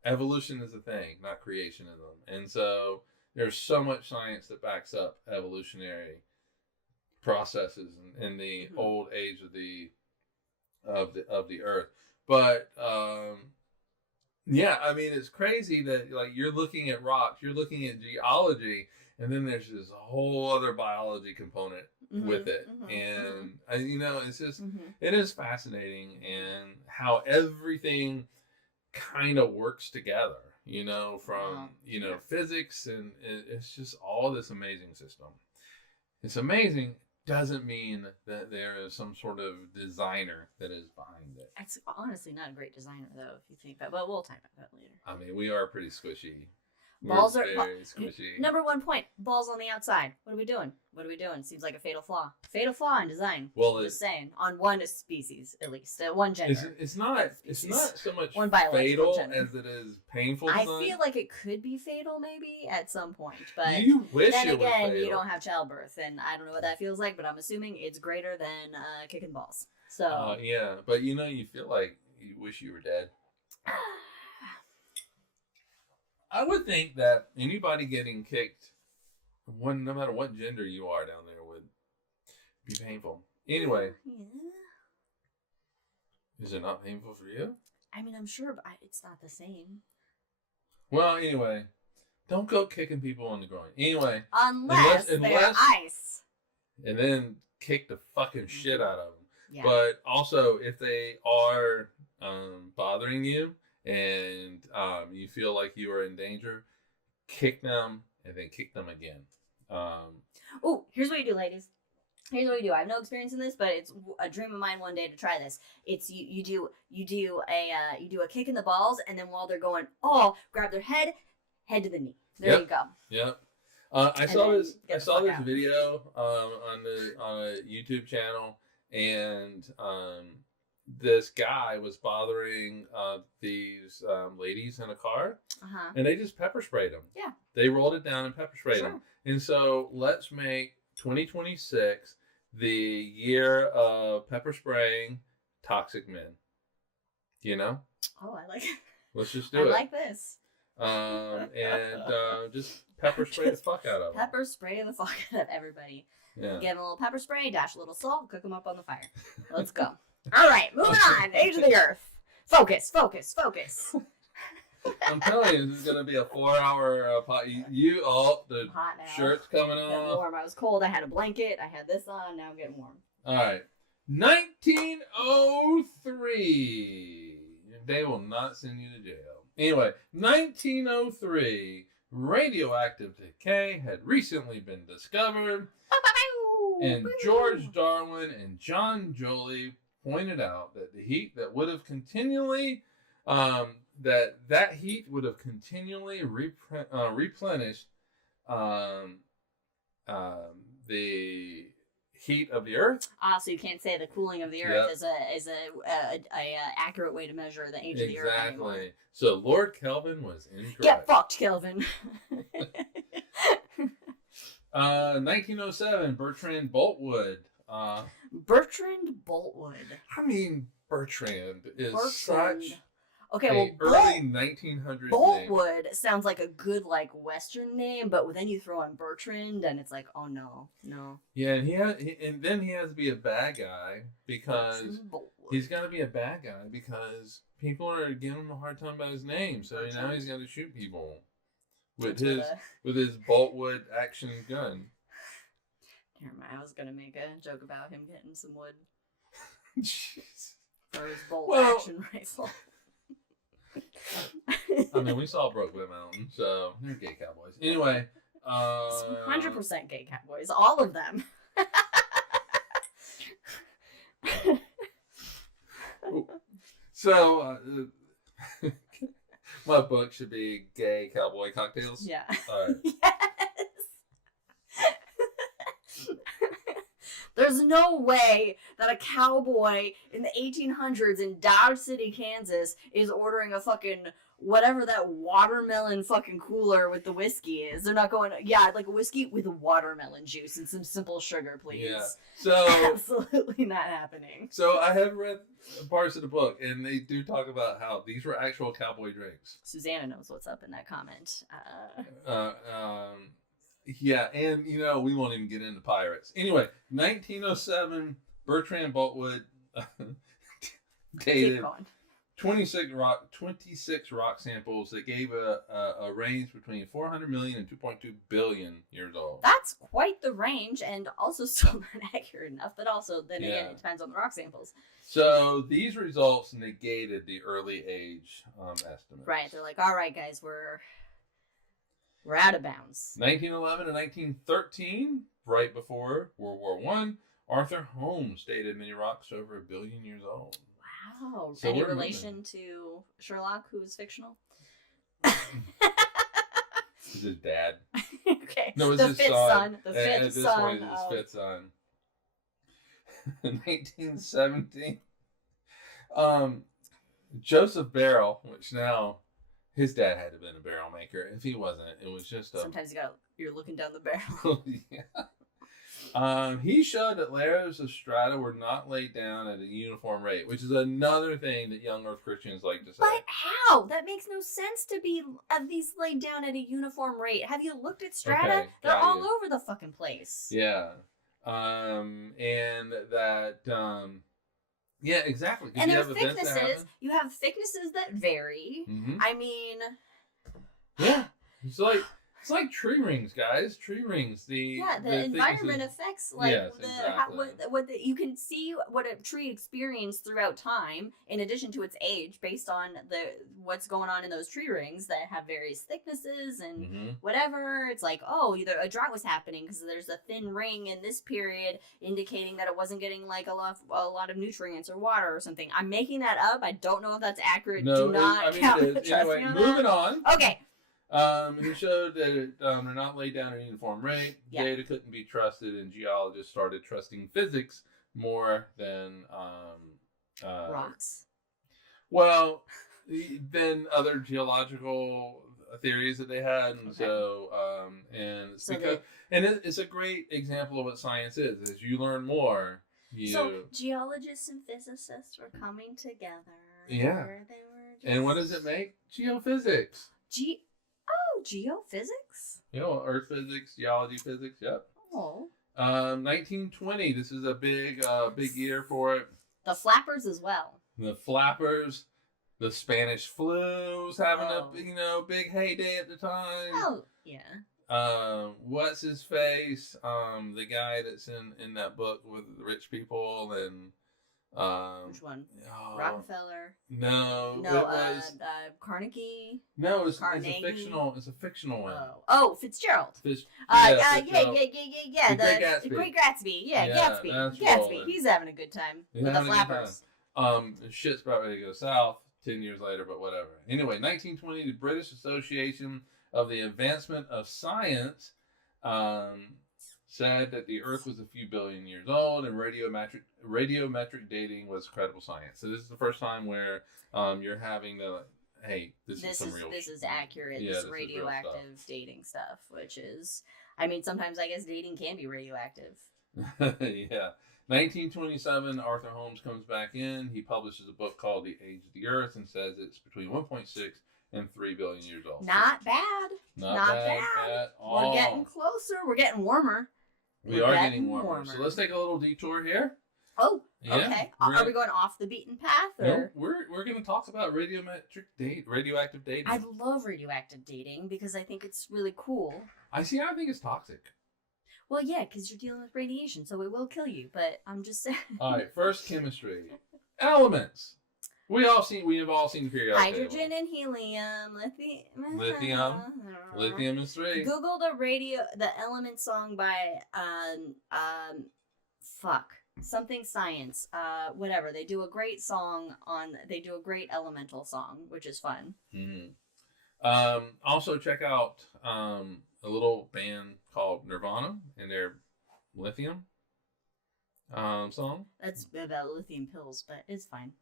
evolution is a thing, not creationism. And so there's so much science that backs up evolutionary processes in the old age of the Earth. But yeah, I mean, it's crazy that like you're looking at rocks, you're looking at geology, and then there's this whole other biology component with it. And you know, it's just it is fascinating, and how everything kind of works together. You know, from physics, and it's just all this amazing system. It's amazing. Doesn't mean that there is some sort of designer that is behind it. It's honestly not a great designer, though, if you think that. But we'll talk about that later. I mean, we are pretty squishy. Balls are very squishy. Number 1 point: balls on the outside. What are we doing? Seems like a fatal flaw. Fatal flaw in design. Well, just saying, on one species at least, one gender. It's not so much one fatal gender. as it is painful. I feel like it could be fatal maybe at some point, but you wish then it again, was fatal. you don't have childbirth, and I don't know what that feels like, but I'm assuming it's greater than kicking balls. So yeah, but you know, you feel like you wish you were dead. I would think that anybody getting kicked, no matter what gender you are down there, would be painful. Anyway. Yeah. Is it not painful for you? I mean, I'm sure, but it's not the same. Well, anyway. Don't go kicking people in the groin. Anyway. Unless they're ice. And then kick the fucking shit out of them. Yeah. But also, if they are bothering you, and you feel like you are in danger, kick them and then kick them again. Oh, here's what you do, ladies. Here's what you do. I have no experience in this, but it's a dream of mine one day to try this. It's you do a kick in the balls, and then while they're going, grab their head to the knee. There you go. Yep. I saw this video on a YouTube channel, and this guy was bothering these ladies in a car, and they just pepper sprayed them. Yeah. They rolled it down and pepper sprayed them. And so let's make 2026 the year of pepper spraying toxic men. You know? Oh, I like it. Let's just do it. I like this. And just pepper spray the fuck out of them. Pepper spray the fuck out of everybody. Yeah. Give them a little pepper spray, dash a little salt, cook them up on the fire. Let's go. All right, moving on. Age of the Earth. Focus. I'm telling you, this is going to be a 4-hour pot. The hot now. Shirt's coming Getting off. warm. I was cold. I had a blanket. I had this on. Now I'm getting warm. All right. 1903. They will not send you to jail. Anyway, 1903. Radioactive decay had recently been discovered. And George Darwin and John Joly pointed out that the heat that would have continually that heat would have continually replenished the heat of the Earth. So you can't say the cooling of the Earth is a accurate way to measure the age of the Earth anymore. Exactly. So Lord Kelvin was incorrect. Get fucked, Kelvin. 1907, Bertrand Boltwood. Bertrand Boltwood. I mean, Bertrand is such early 1900s Boltwood name. Sounds like a good like Western name, but then you throw in Bertrand, and it's like, oh no. Yeah, and then he has to be a bad guy because he's got to be a bad guy because people are giving him a hard time about his name. So now he's got to shoot people with his Boltwood action gun. Never mind. I was gonna make a joke about him getting some wood Jeez. for his bolt action rifle. I mean, we saw Brokeback Mountain, so they're gay cowboys. Anyway, 100% gay cowboys, all of them. So, my book should be Gay Cowboy Cocktails. Yeah. All right. Yes. There's no way that a cowboy in the 1800s in Dodge City, Kansas is ordering a fucking whatever that watermelon fucking cooler with the whiskey is. They're not going, like a whiskey with watermelon juice and some simple sugar, please. Yeah. So absolutely not happening. So I have read parts of the book, and they do talk about how these were actual cowboy drinks. Susanna knows what's up in that comment. Yeah, and we won't even get into pirates. Anyway, 1907, Bertrand Boltwood dated 26 rock samples that gave a range between 400 million and 2.2 billion years old. That's quite the range, and also still not accurate enough, but also then again it depends on the rock samples. So these results negated the early age estimates. Right, they're like, all right guys, we're out of bounds. 1911 and 1913, right before World War I, Arthur Holmes dated many rocks over 1 billion years old. Wow. So any relation to Sherlock, who is fictional? It's his dad. Okay. No, it's his son. The fifth son. At this point, it's his fifth son. 1917. Joseph Barrel, which now... his dad had to have been a barrel maker. If he wasn't, it was just a... Sometimes you're looking down the barrel. Yeah. He showed that layers of strata were not laid down at a uniform rate, which is another thing that young Earth Christians like to say. But how? That makes no sense to be at these laid down at a uniform rate. Have you looked at strata? Okay, they're all over the fucking place. Yeah. And that... yeah, exactly. And there are thicknesses. You have thicknesses that vary. Mm-hmm. I mean... yeah. It's like tree rings, guys. Tree rings. The environment affects exactly. You can see what a tree experienced throughout time, in addition to its age, based on what's going on in those tree rings that have various thicknesses and whatever. It's like, either a drought was happening because there's a thin ring in this period indicating that it wasn't getting like a lot of nutrients or water or something. I'm making that up. I don't know if that's accurate. No, do not count. Anyway, moving on. Okay. He showed that they're not laid down at a uniform rate. Yeah. Data couldn't be trusted, and geologists started trusting physics more than rocks. Well, than other geological theories that they had, and it's a great example of what science is. As you learn more, so geologists and physicists were coming together. Yeah. And what does it make? Geophysics. Geophysics? Earth physics, geology physics, yep. Oh. 1920, this is a big year for it. The flappers as well. The flappers, the Spanish flu was having a big heyday at the time. Oh, yeah. What's his face? The guy that's in that book with the rich people and... which one? Rockefeller? No, it was Carnegie. No, it's a fictional one. Oh, Fitzgerald. Fitzgerald. The Great Gatsby. Gatsby. He's having a good time with the flappers. Shit's about ready to go south 10 years later, but whatever. Anyway, 1920, the British Association of the Advancement of Science said that the Earth was a few billion years old, and radiometric dating was credible science. So this is the first time where you're having the hey, this is accurate. Yeah, this this radioactive dating stuff, which is, I mean, sometimes I guess dating can be radioactive. Yeah. 1927, Arthur Holmes comes back in. He publishes a book called The Age of the Earth and says it's between 1.6 and 3 billion years old. Not bad. Not bad at all. We're getting closer. We're getting warmer. We are getting warmer. So let's take a little detour here. Oh, yeah, okay. Are we going off the beaten path? Or? No, we're going to talk about radioactive dating. I love radioactive dating because I think it's really cool. I think it's toxic. Well, yeah, because you're dealing with radiation, so it will kill you. But I'm just saying. All right, first chemistry. Elements. We have all seen the periodic hydrogen table. And helium, Lithium is 3. Google the Element song by something science. Whatever. They do a great elemental song, which is fun. Mm-hmm. Also check out a little band called Nirvana and their Lithium song. That's about lithium pills, but it's fine.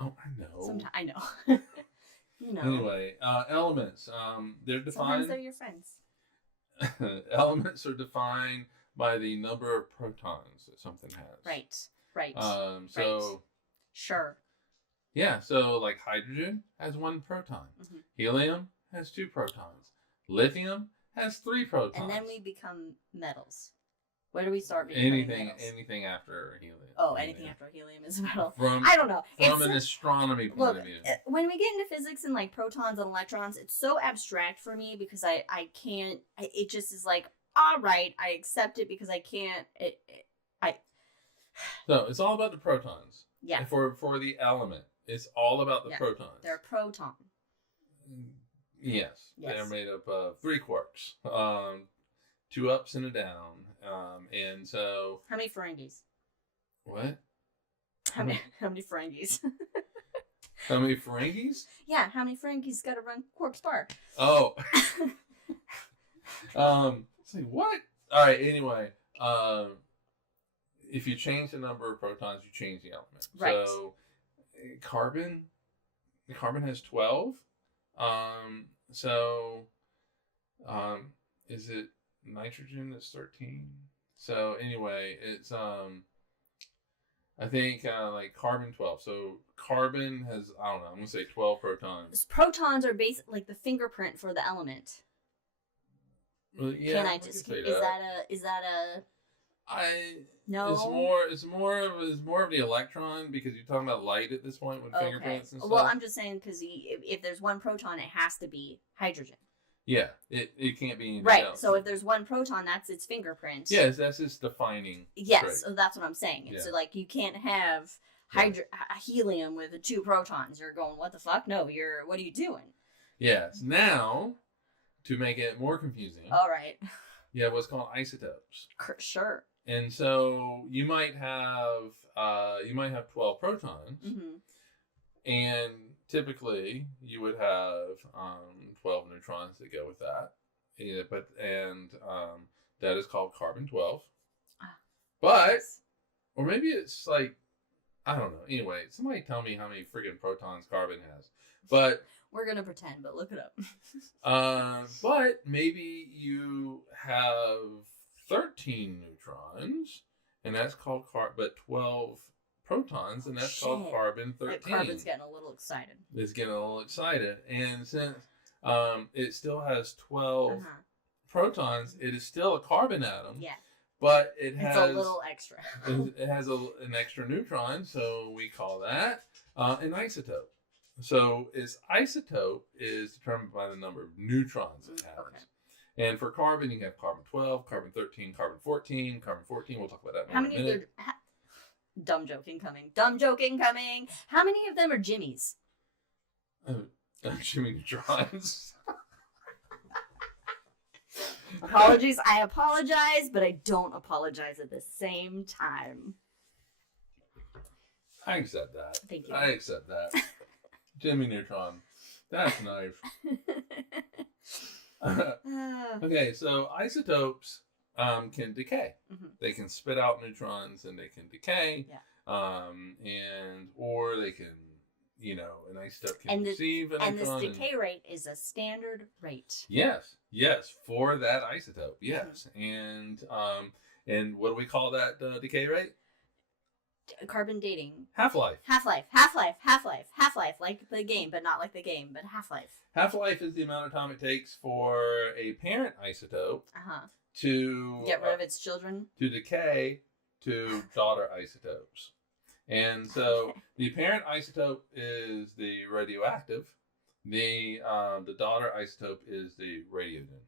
Oh, I know. Sometimes I know. You know. Anyway, elements. They're defined. Sometimes they're your friends. Elements are defined by the number of protons that something has. Right. So. Sure. Yeah. So, like hydrogen has 1 proton. Mm-hmm. Helium has 2 protons. Lithium has 3 protons. And then we become metals. Where do we start becoming metals? Anything after helium. Oh, anything after helium is a metal. I don't know. From an astronomy point of view. When we get into physics and like protons and electrons, it's so abstract for me because I can't. It just is like, all right, I accept it because I can't. So it's all about the protons. Yeah. And for the element, it's all about the protons. They're a proton. Yes. They're made up of 3 quarks. 2 ups and a down. And so. How many Ferengis? What? How many Ferengis? How many Ferengis? Yeah, how many Ferengis got to run Quark Spark? Oh. It's like, what? All right, anyway. If you change the number of protons, you change the element. Right. So, carbon has 12. Is it nitrogen that's 13? So anyway, it's I think like carbon 12. So carbon has, I don't know, I'm gonna say 12 protons. Protons are basically like the fingerprint for the element. Well, yeah. Can I just? Is that a? No. It's more of the electron because you're talking about light at this point with fingerprints and stuff. Well, I'm just saying because if there's 1 proton, it has to be hydrogen. Yeah, it can't be anything right. else. So if there's 1 proton, that's its fingerprint. Yes, that's its defining. Yes, trait. so that's what I'm saying. Yeah. So like you can't have helium with 2 protons. You're going, what the fuck? No, what are you doing? Yes. Now, to make it more confusing. All right. You have what's called isotopes. Sure. And so you might have 12 protons, mm-hmm. and typically you would have 12 neutrons that go with that. Yeah, that is called carbon 12. But or maybe it's like, I don't know. Anyway, somebody tell me how many friggin' protons carbon has. But we're gonna pretend, but look it up. But maybe you have 13 neutrons, and that's called but 12 protons, and that's called carbon 13. Carbon's getting a little excited. It's getting a little excited, and since it still has 12 protons, it is still a carbon atom. Yeah. But it's a little extra. It has an extra neutron, so we call that an isotope. So its isotope is determined by the number of neutrons it has. Okay. And for carbon, you have carbon 12, carbon 13, carbon 14. Carbon 14, we'll talk about that in a minute. Dumb joke incoming. How many of them are Jimmys? Jimmy neutrons. Apologies. I apologize, but I don't apologize at the same time. I accept that. Thank you. I accept that. Jimmy Neutron. That's nice. Okay, so isotopes can decay. Mm-hmm. They can spit out neutrons and they can decay. Yeah. Or they can, an isotope can And receive a and neutron. this decay rate is a standard rate. Yes, for that isotope. Yes, mm-hmm. And what do we call that decay rate? Carbon dating. Half-life. Half-life, like the game, but not like the game, but half-life. Half-life is the amount of time it takes for a parent isotope to get rid of its children, to decay to daughter isotopes. And so the parent isotope is the radioactive. The daughter isotope is the radiogen.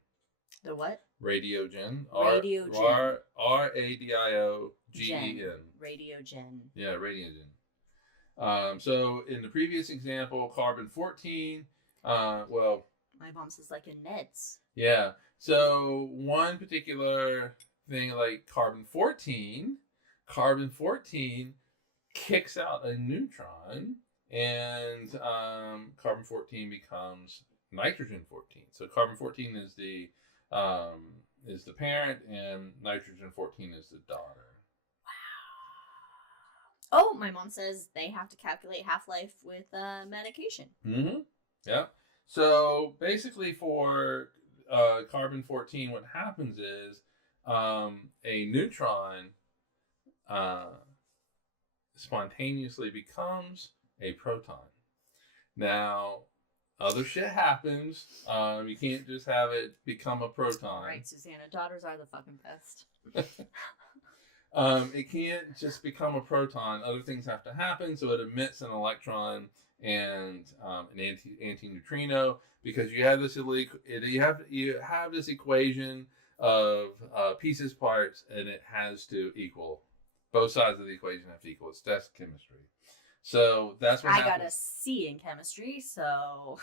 The what? Radiogen. Radiogen. RADIOGEN. Radiogen. Yeah, radiogen. So in the previous example, carbon-14, well... My mom says like in meds. Yeah. So one particular thing like carbon-14 kicks out a neutron, and carbon-14 becomes nitrogen-14. So carbon-14 is the parent, and nitrogen-14 is the daughter. Wow. Oh, my mom says they have to calculate half-life with medication. Mm-hmm. Yeah. So basically for carbon-14, what happens is a neutron spontaneously becomes a proton. Now, other shit happens. You can't just have it become a proton. Right, Susanna. Daughters are the fucking best. It can't just become a proton. Other things have to happen, so it emits an electron and an antineutrino, because you have this you have this equation of pieces, parts, and it has to equal. Both sides of the equation have to equal. It's that's chemistry. So that's what happens. I got a C in chemistry, so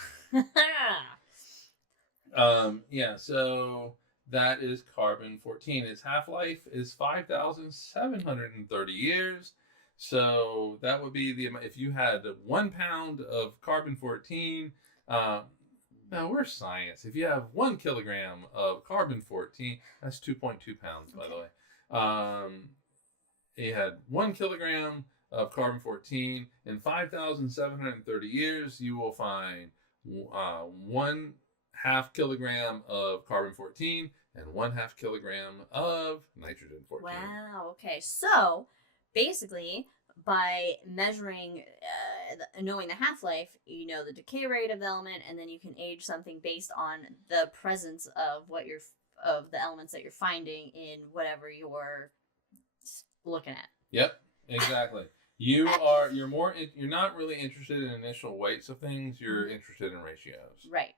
yeah, so that is carbon-14. Its half-life is 5,730 years. So that would be the amount. If you had 1 pound of carbon-14, now we're science. If you have 1 kilogram of carbon-14, that's 2.2 pounds, by the way. You had 1 kilogram of carbon-14 in 5,730 years. You will find 1/2 kilogram of carbon-14 and 1/2 kilogram of nitrogen-14. Wow. Okay. So basically, by measuring, knowing the half-life, you know the decay rate of the element, and then you can age something based on the presence of of the elements that you're finding in whatever you're looking at. Yep, exactly. You're not really interested in initial weights of things. You're interested in ratios. Right.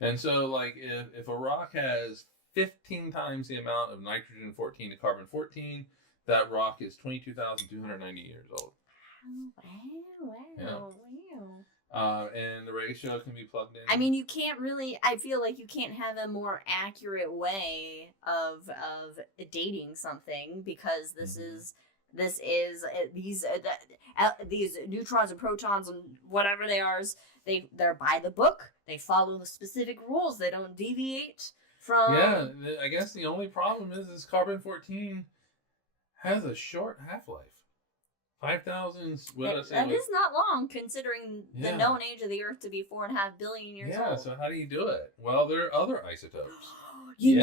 And so, like, if a rock has 15 times the amount of nitrogen-14 to carbon-14, that rock is 22,290 years old. Wow. And the ratio can be plugged in. I mean, you can't really. I feel like you can't have a more accurate way of dating something, because these neutrons and protons and whatever they are, they're by the book. They follow the specific rules. They don't deviate from. Yeah, I guess the only problem is carbon-14 has a short half-life. 5,000. That is not long, considering the known age of the Earth to be 4.5 billion years old. Yeah, so how do you do it? Well, there are other isotopes. You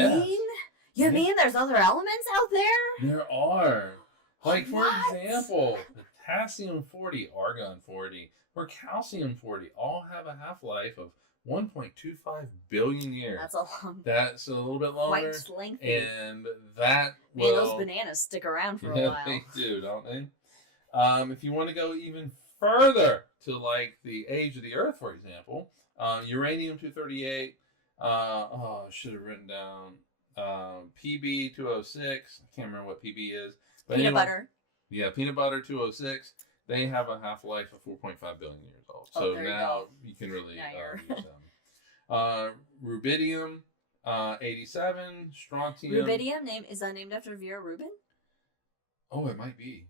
mean there's other elements out there? There are. Like, for example, potassium-40, argon-40, or calcium-40 all have a half-life of 1.25 billion years. That's a long. That's a little bit longer. Quite lengthy. And that will... Man, those bananas stick around for a while. They do, don't they? If you want to go even further to, like, the age of the Earth, for example, uranium-238, I should have written down PB-206. I can't remember what PB is. But peanut butter. Yeah, peanut butter 206. They have a half-life of 4.5 billion years old. So now you can really use them. Rubidium 87, strontium. Rubidium is that named after Vera Rubin? Oh, it might be.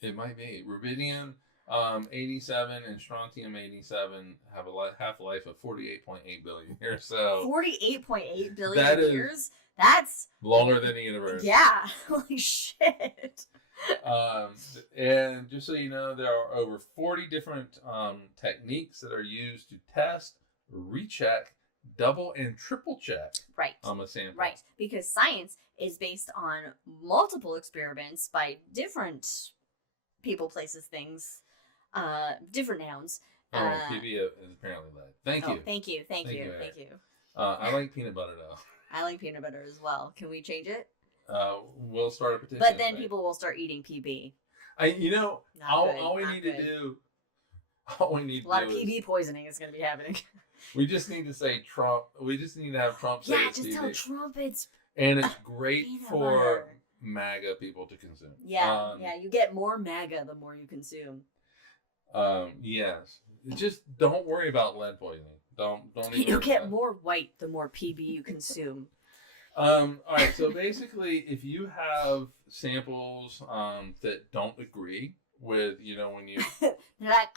Rubidium 87 and strontium 87 have a half-life of 48.8 billion years. So 48.8 billion years? That's longer than the universe. Yeah, holy shit. And just so you know, there are over 40 different techniques that are used to test, recheck, double and triple check a sample. Right, because science is based on multiple experiments by different people, places, things, different nouns. PB is apparently lead. Thank you. Thank you. I like peanut butter though. I like peanut butter as well. Can we change it? We'll start a petition. But then people will start eating PB. All we need to do. A lot of PB poisoning is going to be happening. We just need to say Trump. We just need to have Trump say it's just PB. tell Trump it's. And it's great for butter. MAGA people to consume. Yeah, you get more MAGA the more you consume. Yes. Just don't worry about lead poisoning. Don't even You get more white the more PB you consume. All right, so basically, if you have samples that don't agree with, when you... They're like,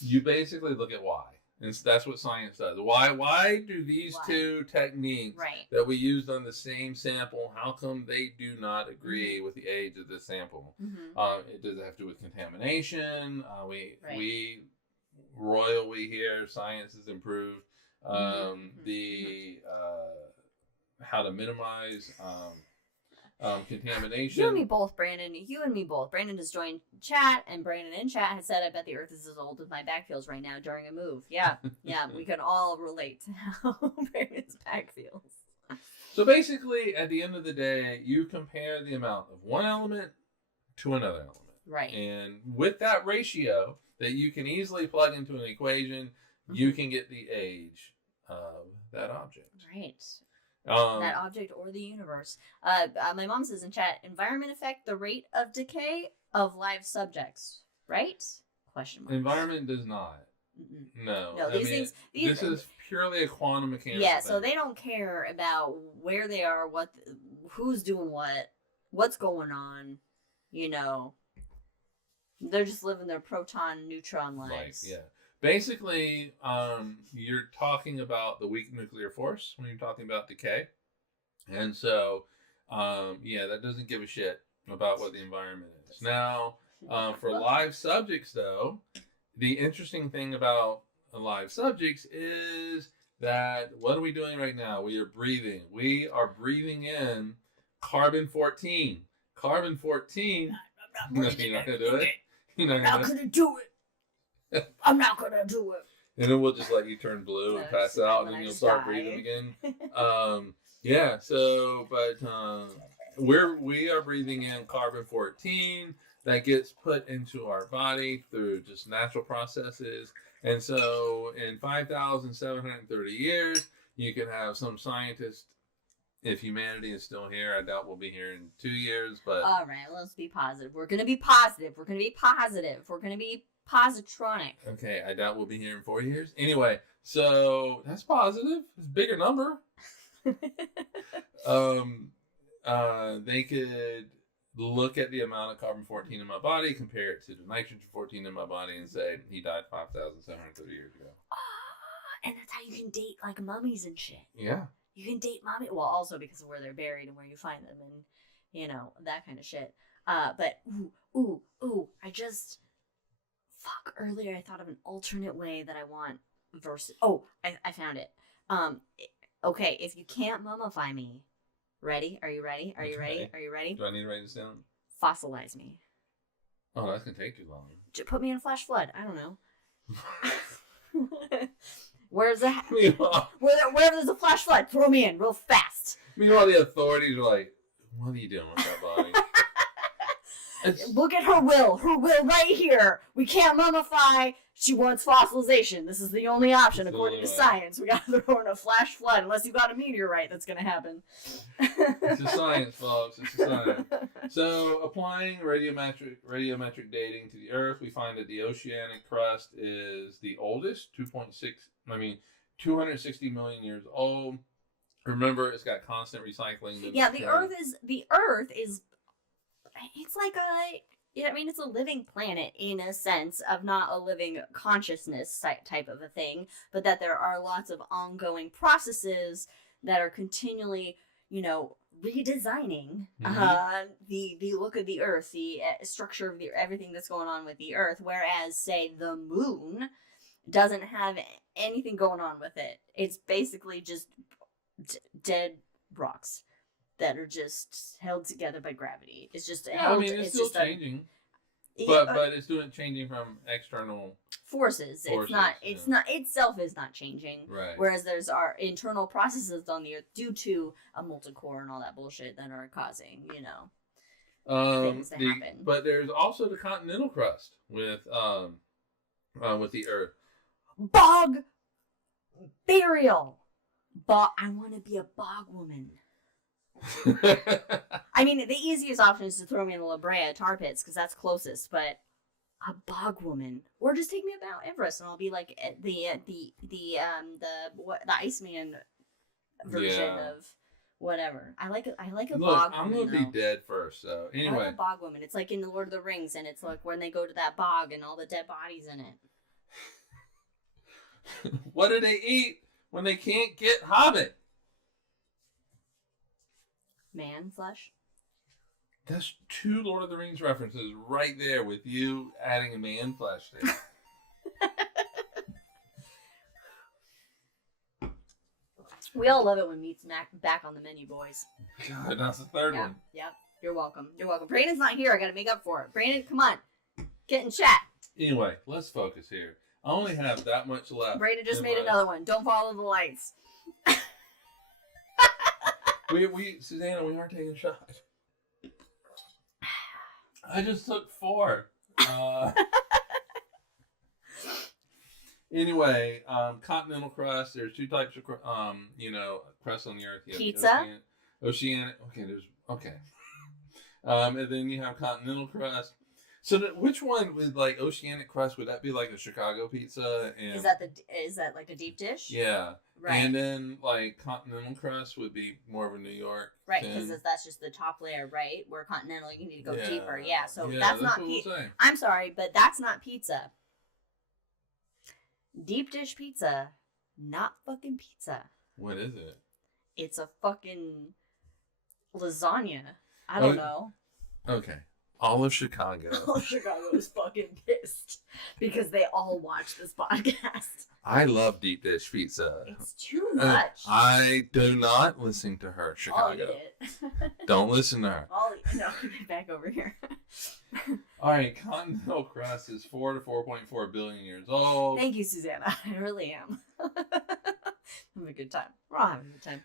You basically look at why. And that's what science does. Why do these two techniques that we used on the same sample, how come they do not agree with the age of the sample? It does have to do with contamination. We here, science has improved. How to minimize contamination. You and me both, Brandon. Brandon has joined chat, and Brandon in chat has said, I bet the Earth is as old as my back feels right now during a move. Yeah, we can all relate to how Brandon's back feels. So basically, at the end of the day, you compare the amount of one element to another element. Right. And with that ratio that you can easily plug into an equation, you can get the age of that object. Right. That object or the universe. My mom says in chat, environment affect the rate of decay of live subjects, right? Question mark. Environment does not. No, these this is purely a quantum mechanics. Yeah, so they don't care about where they are, who's doing what's going on. They're just living their proton neutron lives. Yeah. Basically, you're talking about the weak nuclear force when you're talking about decay. And so, that doesn't give a shit about what the environment is. Now, for live subjects, though, the interesting thing about live subjects is that what are we doing right now? We are breathing. We are breathing in carbon-14. Carbon-14... You're not going to do it? I'm not going to do it. I'm not going to do it. And then we'll just let you turn blue and pass out, and then you'll start breathing again. We are breathing in carbon-14 that gets put into our body through just natural processes. And so in 5,730 years, you can have some scientist, if humanity is still here, I doubt we'll be here in 2 years, but... All right, let's be positive. We're going to be positive. We're going to be positronic. Okay, I doubt we'll be here in 4 years. Anyway, so that's positive. It's a bigger number. They could look at the amount of carbon-14 in my body, compare it to the nitrogen-14 in my body, and say, he died 5,730 years ago. And that's how you can date, mummies and shit. Yeah. You can date mommy. Well, also because of where they're buried and where you find them and, that kind of shit. But, I just... earlier I thought of an alternate way that I want versus... Oh, I found it. Okay, if you can't mummify me... Ready? Are you ready? Are you ready? Do I need to write this down? Fossilize me. Oh, that's going to take too long. Put me in a flash flood. I don't know. Where's the... Wherever there's a flash flood, throw me in real fast. Meanwhile, the authorities are like, what are you doing with that body? Look at her will. Her will right here. We can't mummify. She wants fossilization. This is the only option according to science. We gotta throw in a flash flood unless you got a meteorite that's gonna happen. It's a science, folks. It's a science. So, applying radiometric dating to the Earth, we find that the oceanic crust is the oldest, 260 million years old. Remember, it's got constant recycling. Yeah, the Earth is. It's like it's a living planet in a sense of not a living consciousness type of a thing, but that there are lots of ongoing processes that are continually, redesigning the look of the Earth, the structure of the everything that's going on with the Earth. Whereas, say, the Moon doesn't have anything going on with it. It's basically just dead rocks that are just held together by gravity. It's just it's still changing. But it's changing from external forces. It's not itself is not changing. Right. Whereas there's our internal processes on the Earth due to a molten core and all that bullshit that are causing, things to happen. But there's also the continental crust with the Earth. Bog burial. I want to be a bog woman. I mean, the easiest option is to throw me in the La Brea tar pits because that's closest. But a bog woman, or just take me about Everest and I'll be like the Iceman version of whatever. I like a bog woman. I'm gonna be dead first. So anyway, I like a bog woman. It's like in the Lord of the Rings, and it's like when they go to that bog and all the dead bodies in it. What do they eat when they can't get Hobbit? Man flesh. That's 2 Lord of the Rings references right there with you adding a man flesh there. We all love it when meat's back on the menu, boys. God, that's the third one. Yep. You're welcome. Brandon's not here. I got to make up for it. Brandon, come on. Get in chat. Anyway, let's focus here. I only have that much left. Brandon just made another one. Don't follow the lights. Susanna, we are taking a shot. I just took 4. Anyway, continental crust. There's 2 types of crust on the Earth. Pizza. Oceanic. Okay. And then you have continental crust. So which one with like oceanic crust would that be like a Chicago pizza? And is that like a deep dish? Yeah. Right. And then like continental crust would be more of a New York. Right, because that's just the top layer, right? Where continental you need to go deeper. Yeah. So that's not pizza. I'm sorry, but that's not pizza. Deep dish pizza, not fucking pizza. What is it? It's a fucking lasagna. I don't know. Okay. All of Chicago. All of Chicago is fucking pissed because they all watch this podcast. I love deep dish pizza. It's too much. I do not listen to her, Chicago. I'll eat it. Don't listen to her. No, get back over here. All right, continental crust is 4 to 4.4 billion years old. Thank you, Susanna. I really am. Having a good time. We're all having a good time.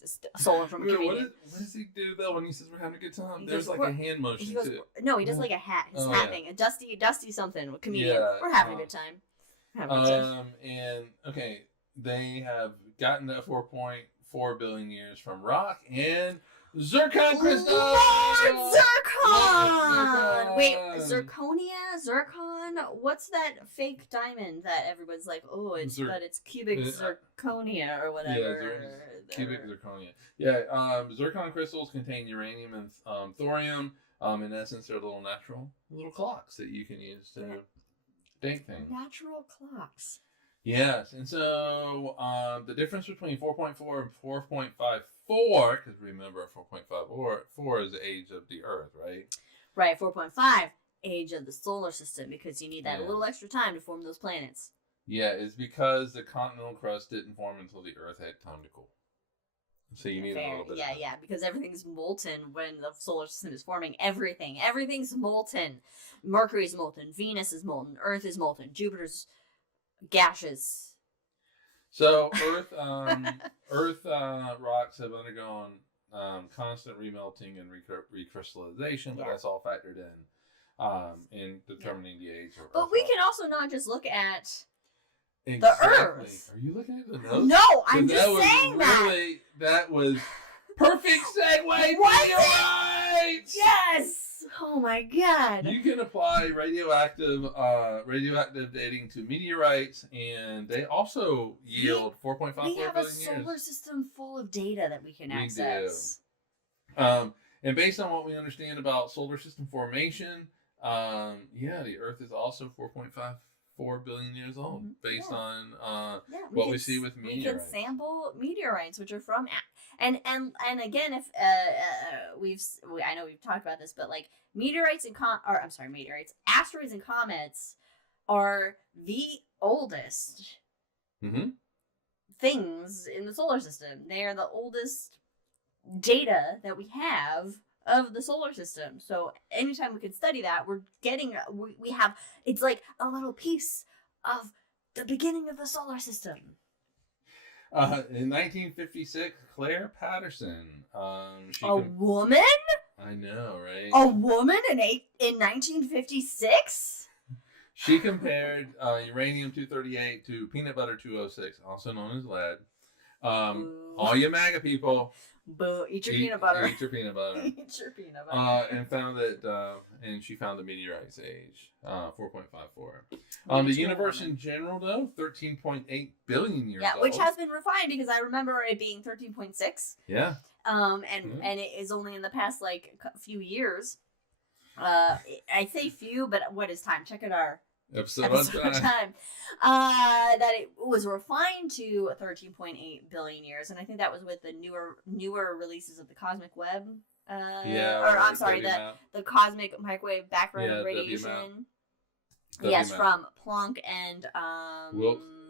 Just stolen from a comedian. What does he do though when he says we're having a good time? There's like a hand motion too. No, he does like a hat. His hat thing. A dusty something. Comedian. Yeah, we're having a good time. And okay, they have gotten to 4.4 billion years from rock and zircon crystal. Lord zircon! Wait, zircon? What's that fake diamond that everyone's like, oh, it's cubic zirconia or whatever? Yeah, cubic zirconia. Yeah, zircon crystals contain uranium and thorium. In essence, they're little clocks that you can use to date things. Natural clocks. Yes, and so the difference between 4.4 and 4.54, because remember 4.54 is the age of the Earth, right? Right, 4.5, age of the solar system, because you need that little extra time to form those planets. Yeah, it's because the continental crust didn't form until the Earth had time to cool. So you need a little bit of time. Yeah, because everything's molten when the solar system is forming. Everything's molten. Mercury's molten, Venus is molten, Earth is molten, Jupiter's gaseous. So Earth rocks have undergone constant remelting and recrystallization, but that's all factored in determining the age of Earth. But we can also not just look at the Earth. Are you looking at the notes? No, I'm just saying that. That was perfect segue. Meteorites. Yes. Oh my God! You can apply radioactive dating to meteorites, and they also yield 4.54 billion years. We have a solar system full of data that we can access. Do. And based on what we understand about solar system formation, the Earth is also 4.54 billion years old, based Yeah. on what we see with meteorites. We can sample meteorites, which are from, and again, if I know we've talked about this, but like meteorites and asteroids and comets are the oldest things in the solar system. They are the oldest data that we have of the solar system. So anytime we can study that, we're getting we have, it's like a little piece of the beginning of the solar system. In 1956, Claire Patterson. Woman? I know, right? A woman in 1956? She compared uranium-238 to peanut butter 206, also known as lead. All you MAGA people. Boo! Eat your peanut butter. Eat your peanut butter. Eat your peanut butter. And found that, and she found the meteorite's age, 4.54. The universe in general, though, 13.8 billion years old. Yeah, which has been refined because I remember it being 13.6. Yeah. And it is only in the past like few years. I say few, but what is time? Check it our episode on time. That it was refined to 13.8 billion years, and I think that was with the newer releases of the cosmic web. The cosmic microwave background radiation. Yes, from Planck and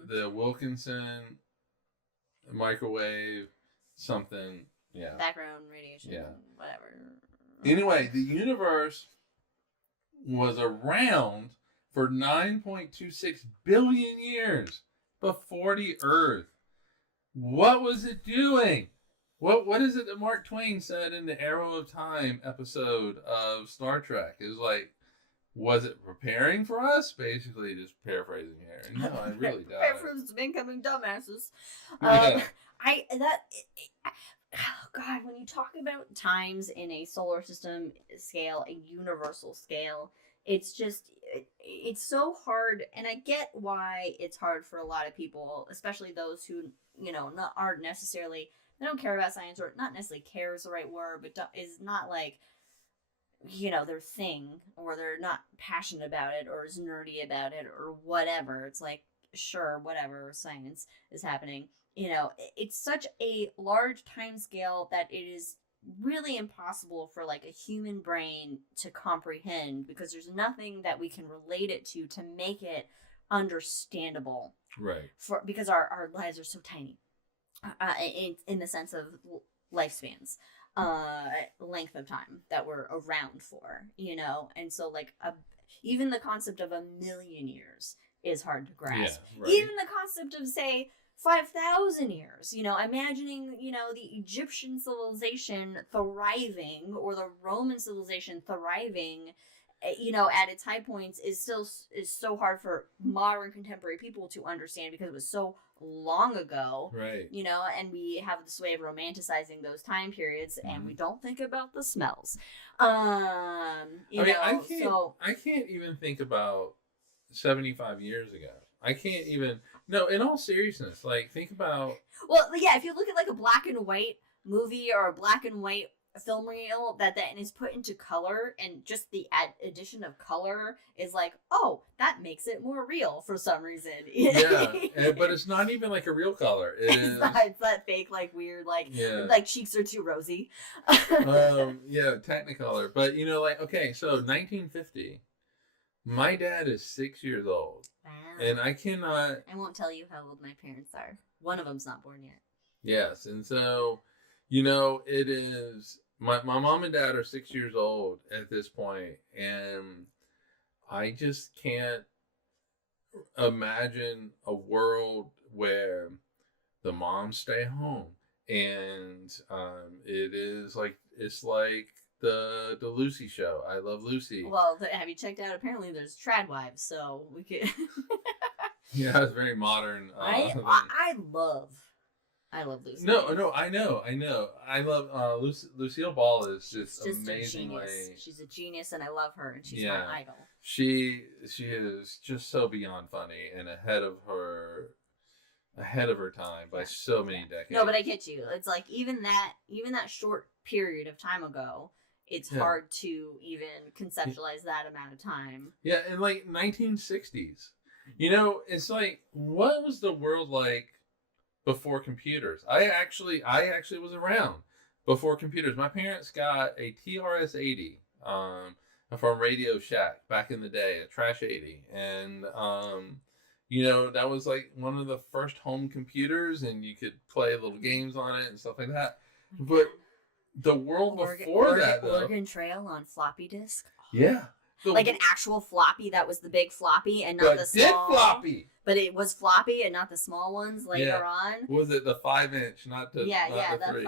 the Wilkinson microwave something. Yeah. Background radiation. Yeah. Whatever. Anyway, the universe was around for 9.26 billion years before the Earth. What was it doing? What is it that Mark Twain said in the Arrow of Time episode of Star Trek? It was like, was it preparing for us? Basically, just paraphrasing here. No, I really don't. Prepare for some incoming dumbasses. God, when you talk about times in a solar system scale, a universal scale, it's just, it's so hard. And I get why it's hard for a lot of people, especially those who, aren't necessarily, they don't care about science, or not necessarily care is the right word, but is not like, their thing, or they're not passionate about it, or is nerdy about it, or whatever. It's like, sure, whatever, science is happening. It's such a large time scale that it is really impossible for like a human brain to comprehend, because there's nothing that we can relate it to make it understandable. Right. Because our lives are so tiny, in the sense of lifespans, length of time that we're around for, and so like even the concept of 1,000,000 years is hard to grasp. Yeah, right. Even the concept of, say, 5,000 years, imagining, the Egyptian civilization thriving, or the Roman civilization thriving, at its high points is so hard for modern contemporary people to understand, because it was so long ago. Right. And we have this way of romanticizing those time periods, and we don't think about the smells. I can't even think about 75 years ago. I can't even. No, in all seriousness, like, think about. Well, yeah, if you look at like a black and white movie or a black and white film reel that then is put into color, and just the addition of color is like, oh, that makes it more real for some reason. Yeah, but it's not even like a real color. It's that fake, like, weird, like, like cheeks are too rosy. Yeah, Technicolor. But, okay, so 1950. My dad is 6 years old. Wow. And I cannot. I won't tell you how old my parents are. One of them's not born yet. Yes. And so, it is. My mom and dad are 6 years old at this point. And I just can't imagine a world where the moms stay home. And it's like the Lucy show. I Love Lucy. Well, have you checked out? Apparently, there's trad wives, so we could. Yeah, it's very modern. I love Lucy. No, I know. I love Lucille Ball is just amazingly. She's a genius, and I love her, and she's my idol. She is just so beyond funny and ahead of her time by so many decades. No, but I get you. It's like even that short period of time ago, it's hard to even conceptualize that amount of time. Yeah, in like 1960s. You know, it's like, what was the world like before computers? I actually was around before computers. My parents got a TRS-80 from Radio Shack back in the day, a Trash 80, and you know, that was like one of the first home computers, and you could play little games on it and stuff like that. But the world before that, though, Oregon Trail on floppy disk. Yeah. Like an actual floppy that was the big floppy and not the small. Floppy. But it was floppy and not the small ones later on. Was it the 5-inch, not the the 3?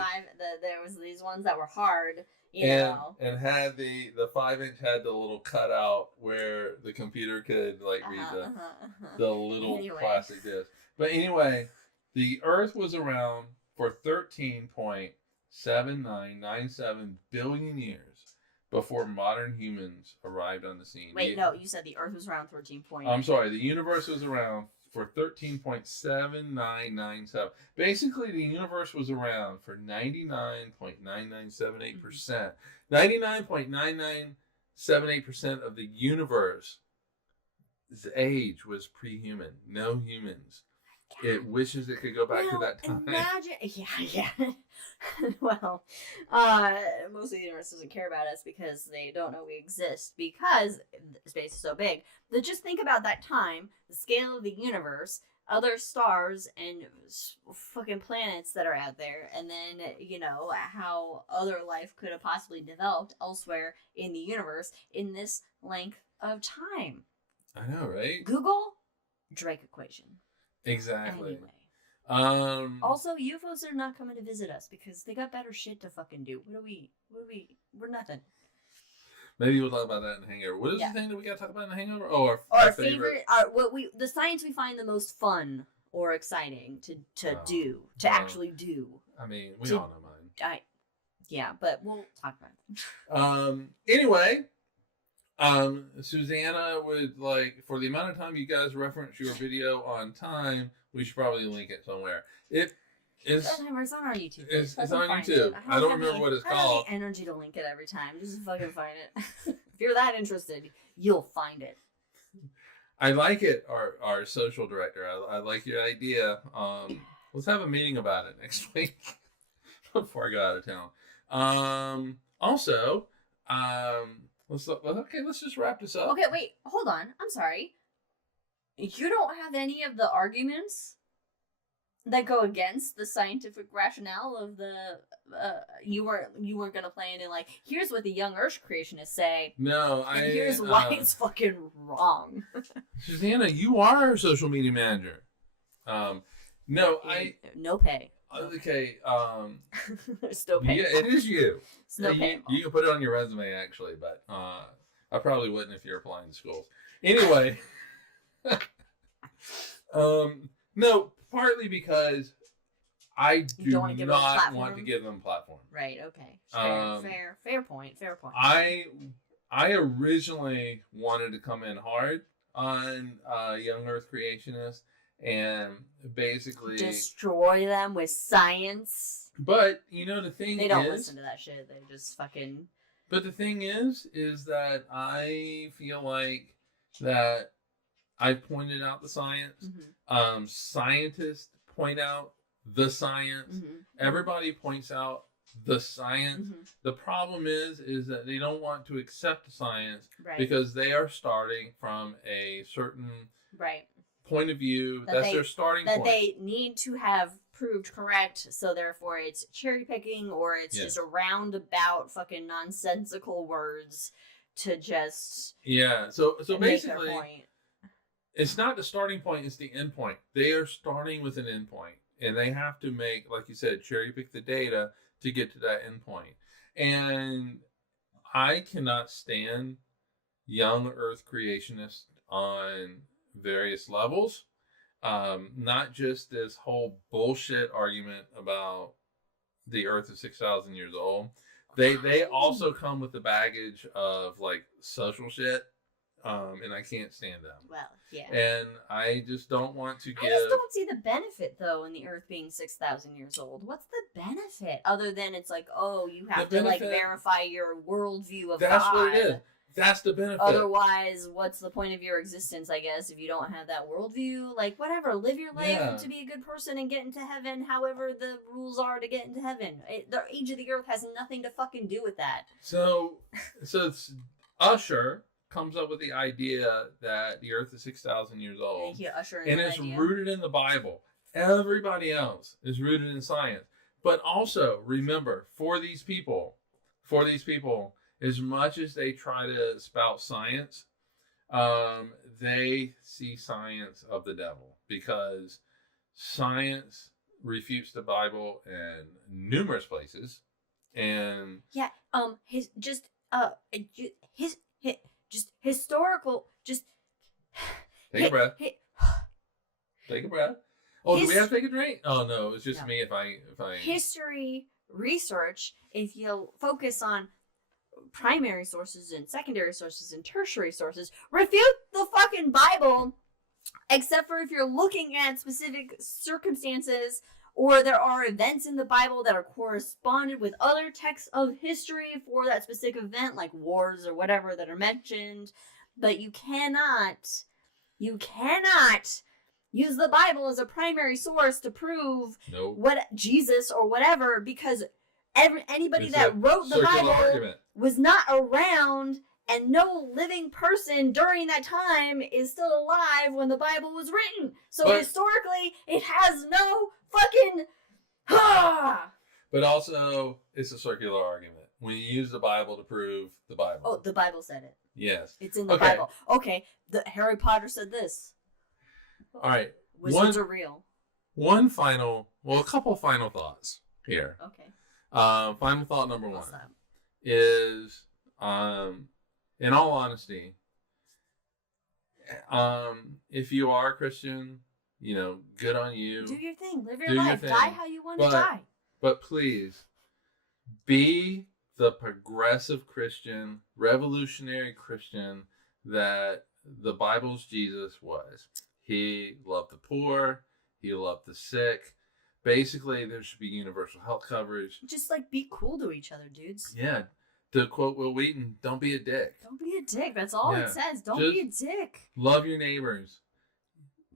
there was these ones that were hard, you and, know. And had the 5-inch had the little cutout where the computer could like read the little plastic disc. But anyway, the Earth was around for 13.7997 billion years before modern humans arrived on the scene. Wait, no, you said the Earth was around 13. I'm sorry, the universe was around for 13.7997. Basically, the universe was around for 99.9978%. 99.9978% of the universe's age was pre-human. No humans. It wishes it could go back to that time. Imagine, yeah. Well, most of the universe doesn't care about us because they don't know we exist because space is so big. But just think about that time, the scale of the universe, other stars and fucking planets that are out there, and then, you know, how other life could have possibly developed elsewhere in the universe in this length of time. I know, right? Google Drake equation. Exactly. Anyway. Also, UFOs are not coming to visit us because they got better shit to fucking do. We're nothing. Maybe we'll talk about that in the Hangover. What is the thing that we got to talk about in the Hangover? Oh, our favorite, the science we find the most fun or exciting to actually do. I mean, we all know mine. Yeah, but we'll talk about it. Anyway, Susanna would like, for the amount of time you guys reference your video on time, we should probably link it somewhere. It's on our YouTube. It's on YouTube. I don't remember what it's called. I don't have the energy to link it every time. Just fucking find it. If you're that interested, you'll find it. I like it, our social director. I like your idea. Let's have a meeting about it next week before I go out of town. Also, let's just wrap this up. Okay, wait, hold on. I'm sorry. You don't have any of the arguments that go against the scientific rationale of the you weren't gonna play into like, here's what the young Earth creationists say. No, here's why it's fucking wrong. Susanna, you are our social media manager. No pay. Okay. There's no pay. Yeah, it is you. It's no pay. You can put it on your resume actually, but I probably wouldn't if you're applying to schools. Anyway. No, partly because I do not want to give them a platform. Right. Okay. Fair point. I originally wanted to come in hard on Young Earth Creationists and basically destroy them with science. But you know, the thing they don't listen to that shit. They just fucking. But the thing is that I feel like that I pointed out the science. Mm-hmm. Scientists point out the science. Mm-hmm. Everybody points out the science. Mm-hmm. The problem is that they don't want to accept the science because they are starting from a certain point of view. That's their starting point. That they need to have proved correct, so therefore it's cherry picking or it's just a roundabout fucking nonsensical words to just So basically, it's not the starting point; it's the end point. They are starting with an end point, and they have to make, like you said, cherry pick the data to get to that end point. And I cannot stand young Earth creationists on various levels. Not just this whole bullshit argument about the Earth is 6,000 years old. They also come with the baggage of like social shit, and I can't stand them. Well, yeah. And I just don't want to give. I just don't see the benefit though in the Earth being 6,000 years old. What's the benefit other than it's like, oh, you have to like verify your worldview of That's God. what it is. That's the benefit. Otherwise, what's the point of your existence, I guess, if you don't have that worldview? Like, whatever, live your life to be a good person and get into heaven, however the rules are to get into heaven. The age of the earth has nothing to fucking do with that. So it's Usher comes up with the idea that the earth is 6,000 years old. And it's rooted in the Bible. Everybody else is rooted in science. But also, remember, for these people, as much as they try to spout science, they see science of the devil, because science refutes the Bible in numerous places. And historical, take a breath. Take a breath. Oh, do we have to take a drink? Oh no, it's just me if I history research, if you focus on primary sources and secondary sources and tertiary sources, refute the fucking Bible, except for if you're looking at specific circumstances or there are events in the Bible that are corresponded with other texts of history for that specific event, like wars or whatever that are mentioned. But you cannot use the Bible as a primary source to prove what Jesus or whatever, because anybody that wrote the Bible was not around, and no living person during that time is still alive when the Bible was written. So historically, it has no fucking... But also, it's a circular argument. When you use the Bible to prove the Bible. Oh, the Bible said it. Yes. It's in the Bible. Okay, Harry Potter said this. All right. Wizards are real. A couple final thoughts here. Okay. Final thought number one is, in all honesty, if you are a Christian, good on you. Do your thing. Live your life. Die how you want to die. But please, be the progressive Christian, revolutionary Christian that the Bible's Jesus was. He loved the poor. He loved the sick. Basically, there should be universal health coverage. Just, be cool to each other, dudes. Yeah. To quote Will Wheaton, don't be a dick. Don't be a dick. That's all it says. Don't be a dick. Love your neighbors.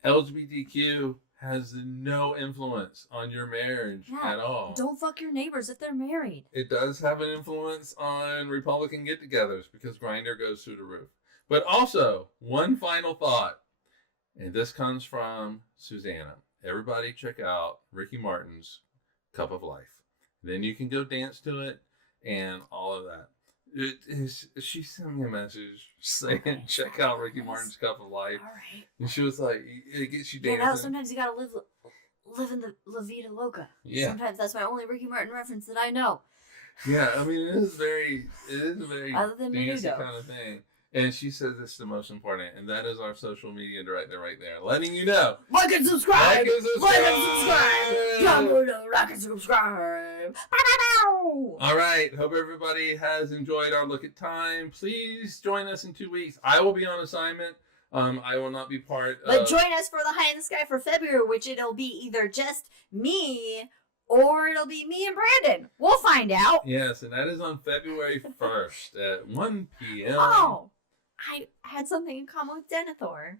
LGBTQ has no influence on your marriage at all. Don't fuck your neighbors if they're married. It does have an influence on Republican get-togethers because Grindr goes through the roof. But also, one final thought, and this comes from Susanna. Everybody check out Ricky Martin's Cup of Life. Then you can go dance to it and all of that. She sent me a message saying, check out Ricky Martin's Cup of Life. All right. And she was like, it gets you dancing. Sometimes you gotta live in the La Vida Loca. Yeah. Sometimes that's my only Ricky Martin reference that I know. Yeah, I mean, it is a very other than dancey kind of thing. And she says this is the most important, and that is our social media director right there, letting you know. Like and subscribe! Download, like and subscribe! All right, hope everybody has enjoyed our look at time. Please join us in 2 weeks. I will be on assignment. I will not be part of... But join us for the High in the Sky for February, which it'll be either just me or it'll be me and Brandon. We'll find out. Yes, and that is on February 1st at 1 p.m. Oh! I had something in common with Denethor.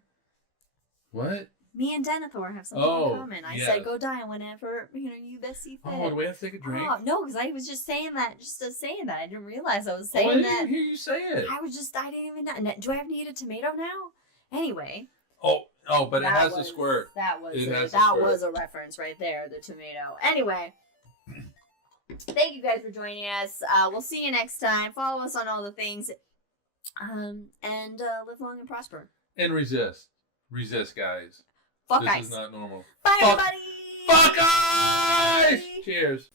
What? Me and Denethor have something in common. I said go die whenever you best see fit. Oh, do we have to take a drink? Oh, no, because I was just saying that. I didn't realize I was saying that. I didn't hear you say it. I didn't even know. Do I have to eat a tomato now? Anyway. Oh, but it has a squirt. That was a reference right there, the tomato. Anyway. Thank you guys for joining us. We'll see you next time. Follow us on all the things. And live long and prosper. And resist. Resist, guys. Fuck this ice. Is not normal. Bye, everybody. Fuck ice! Cheers.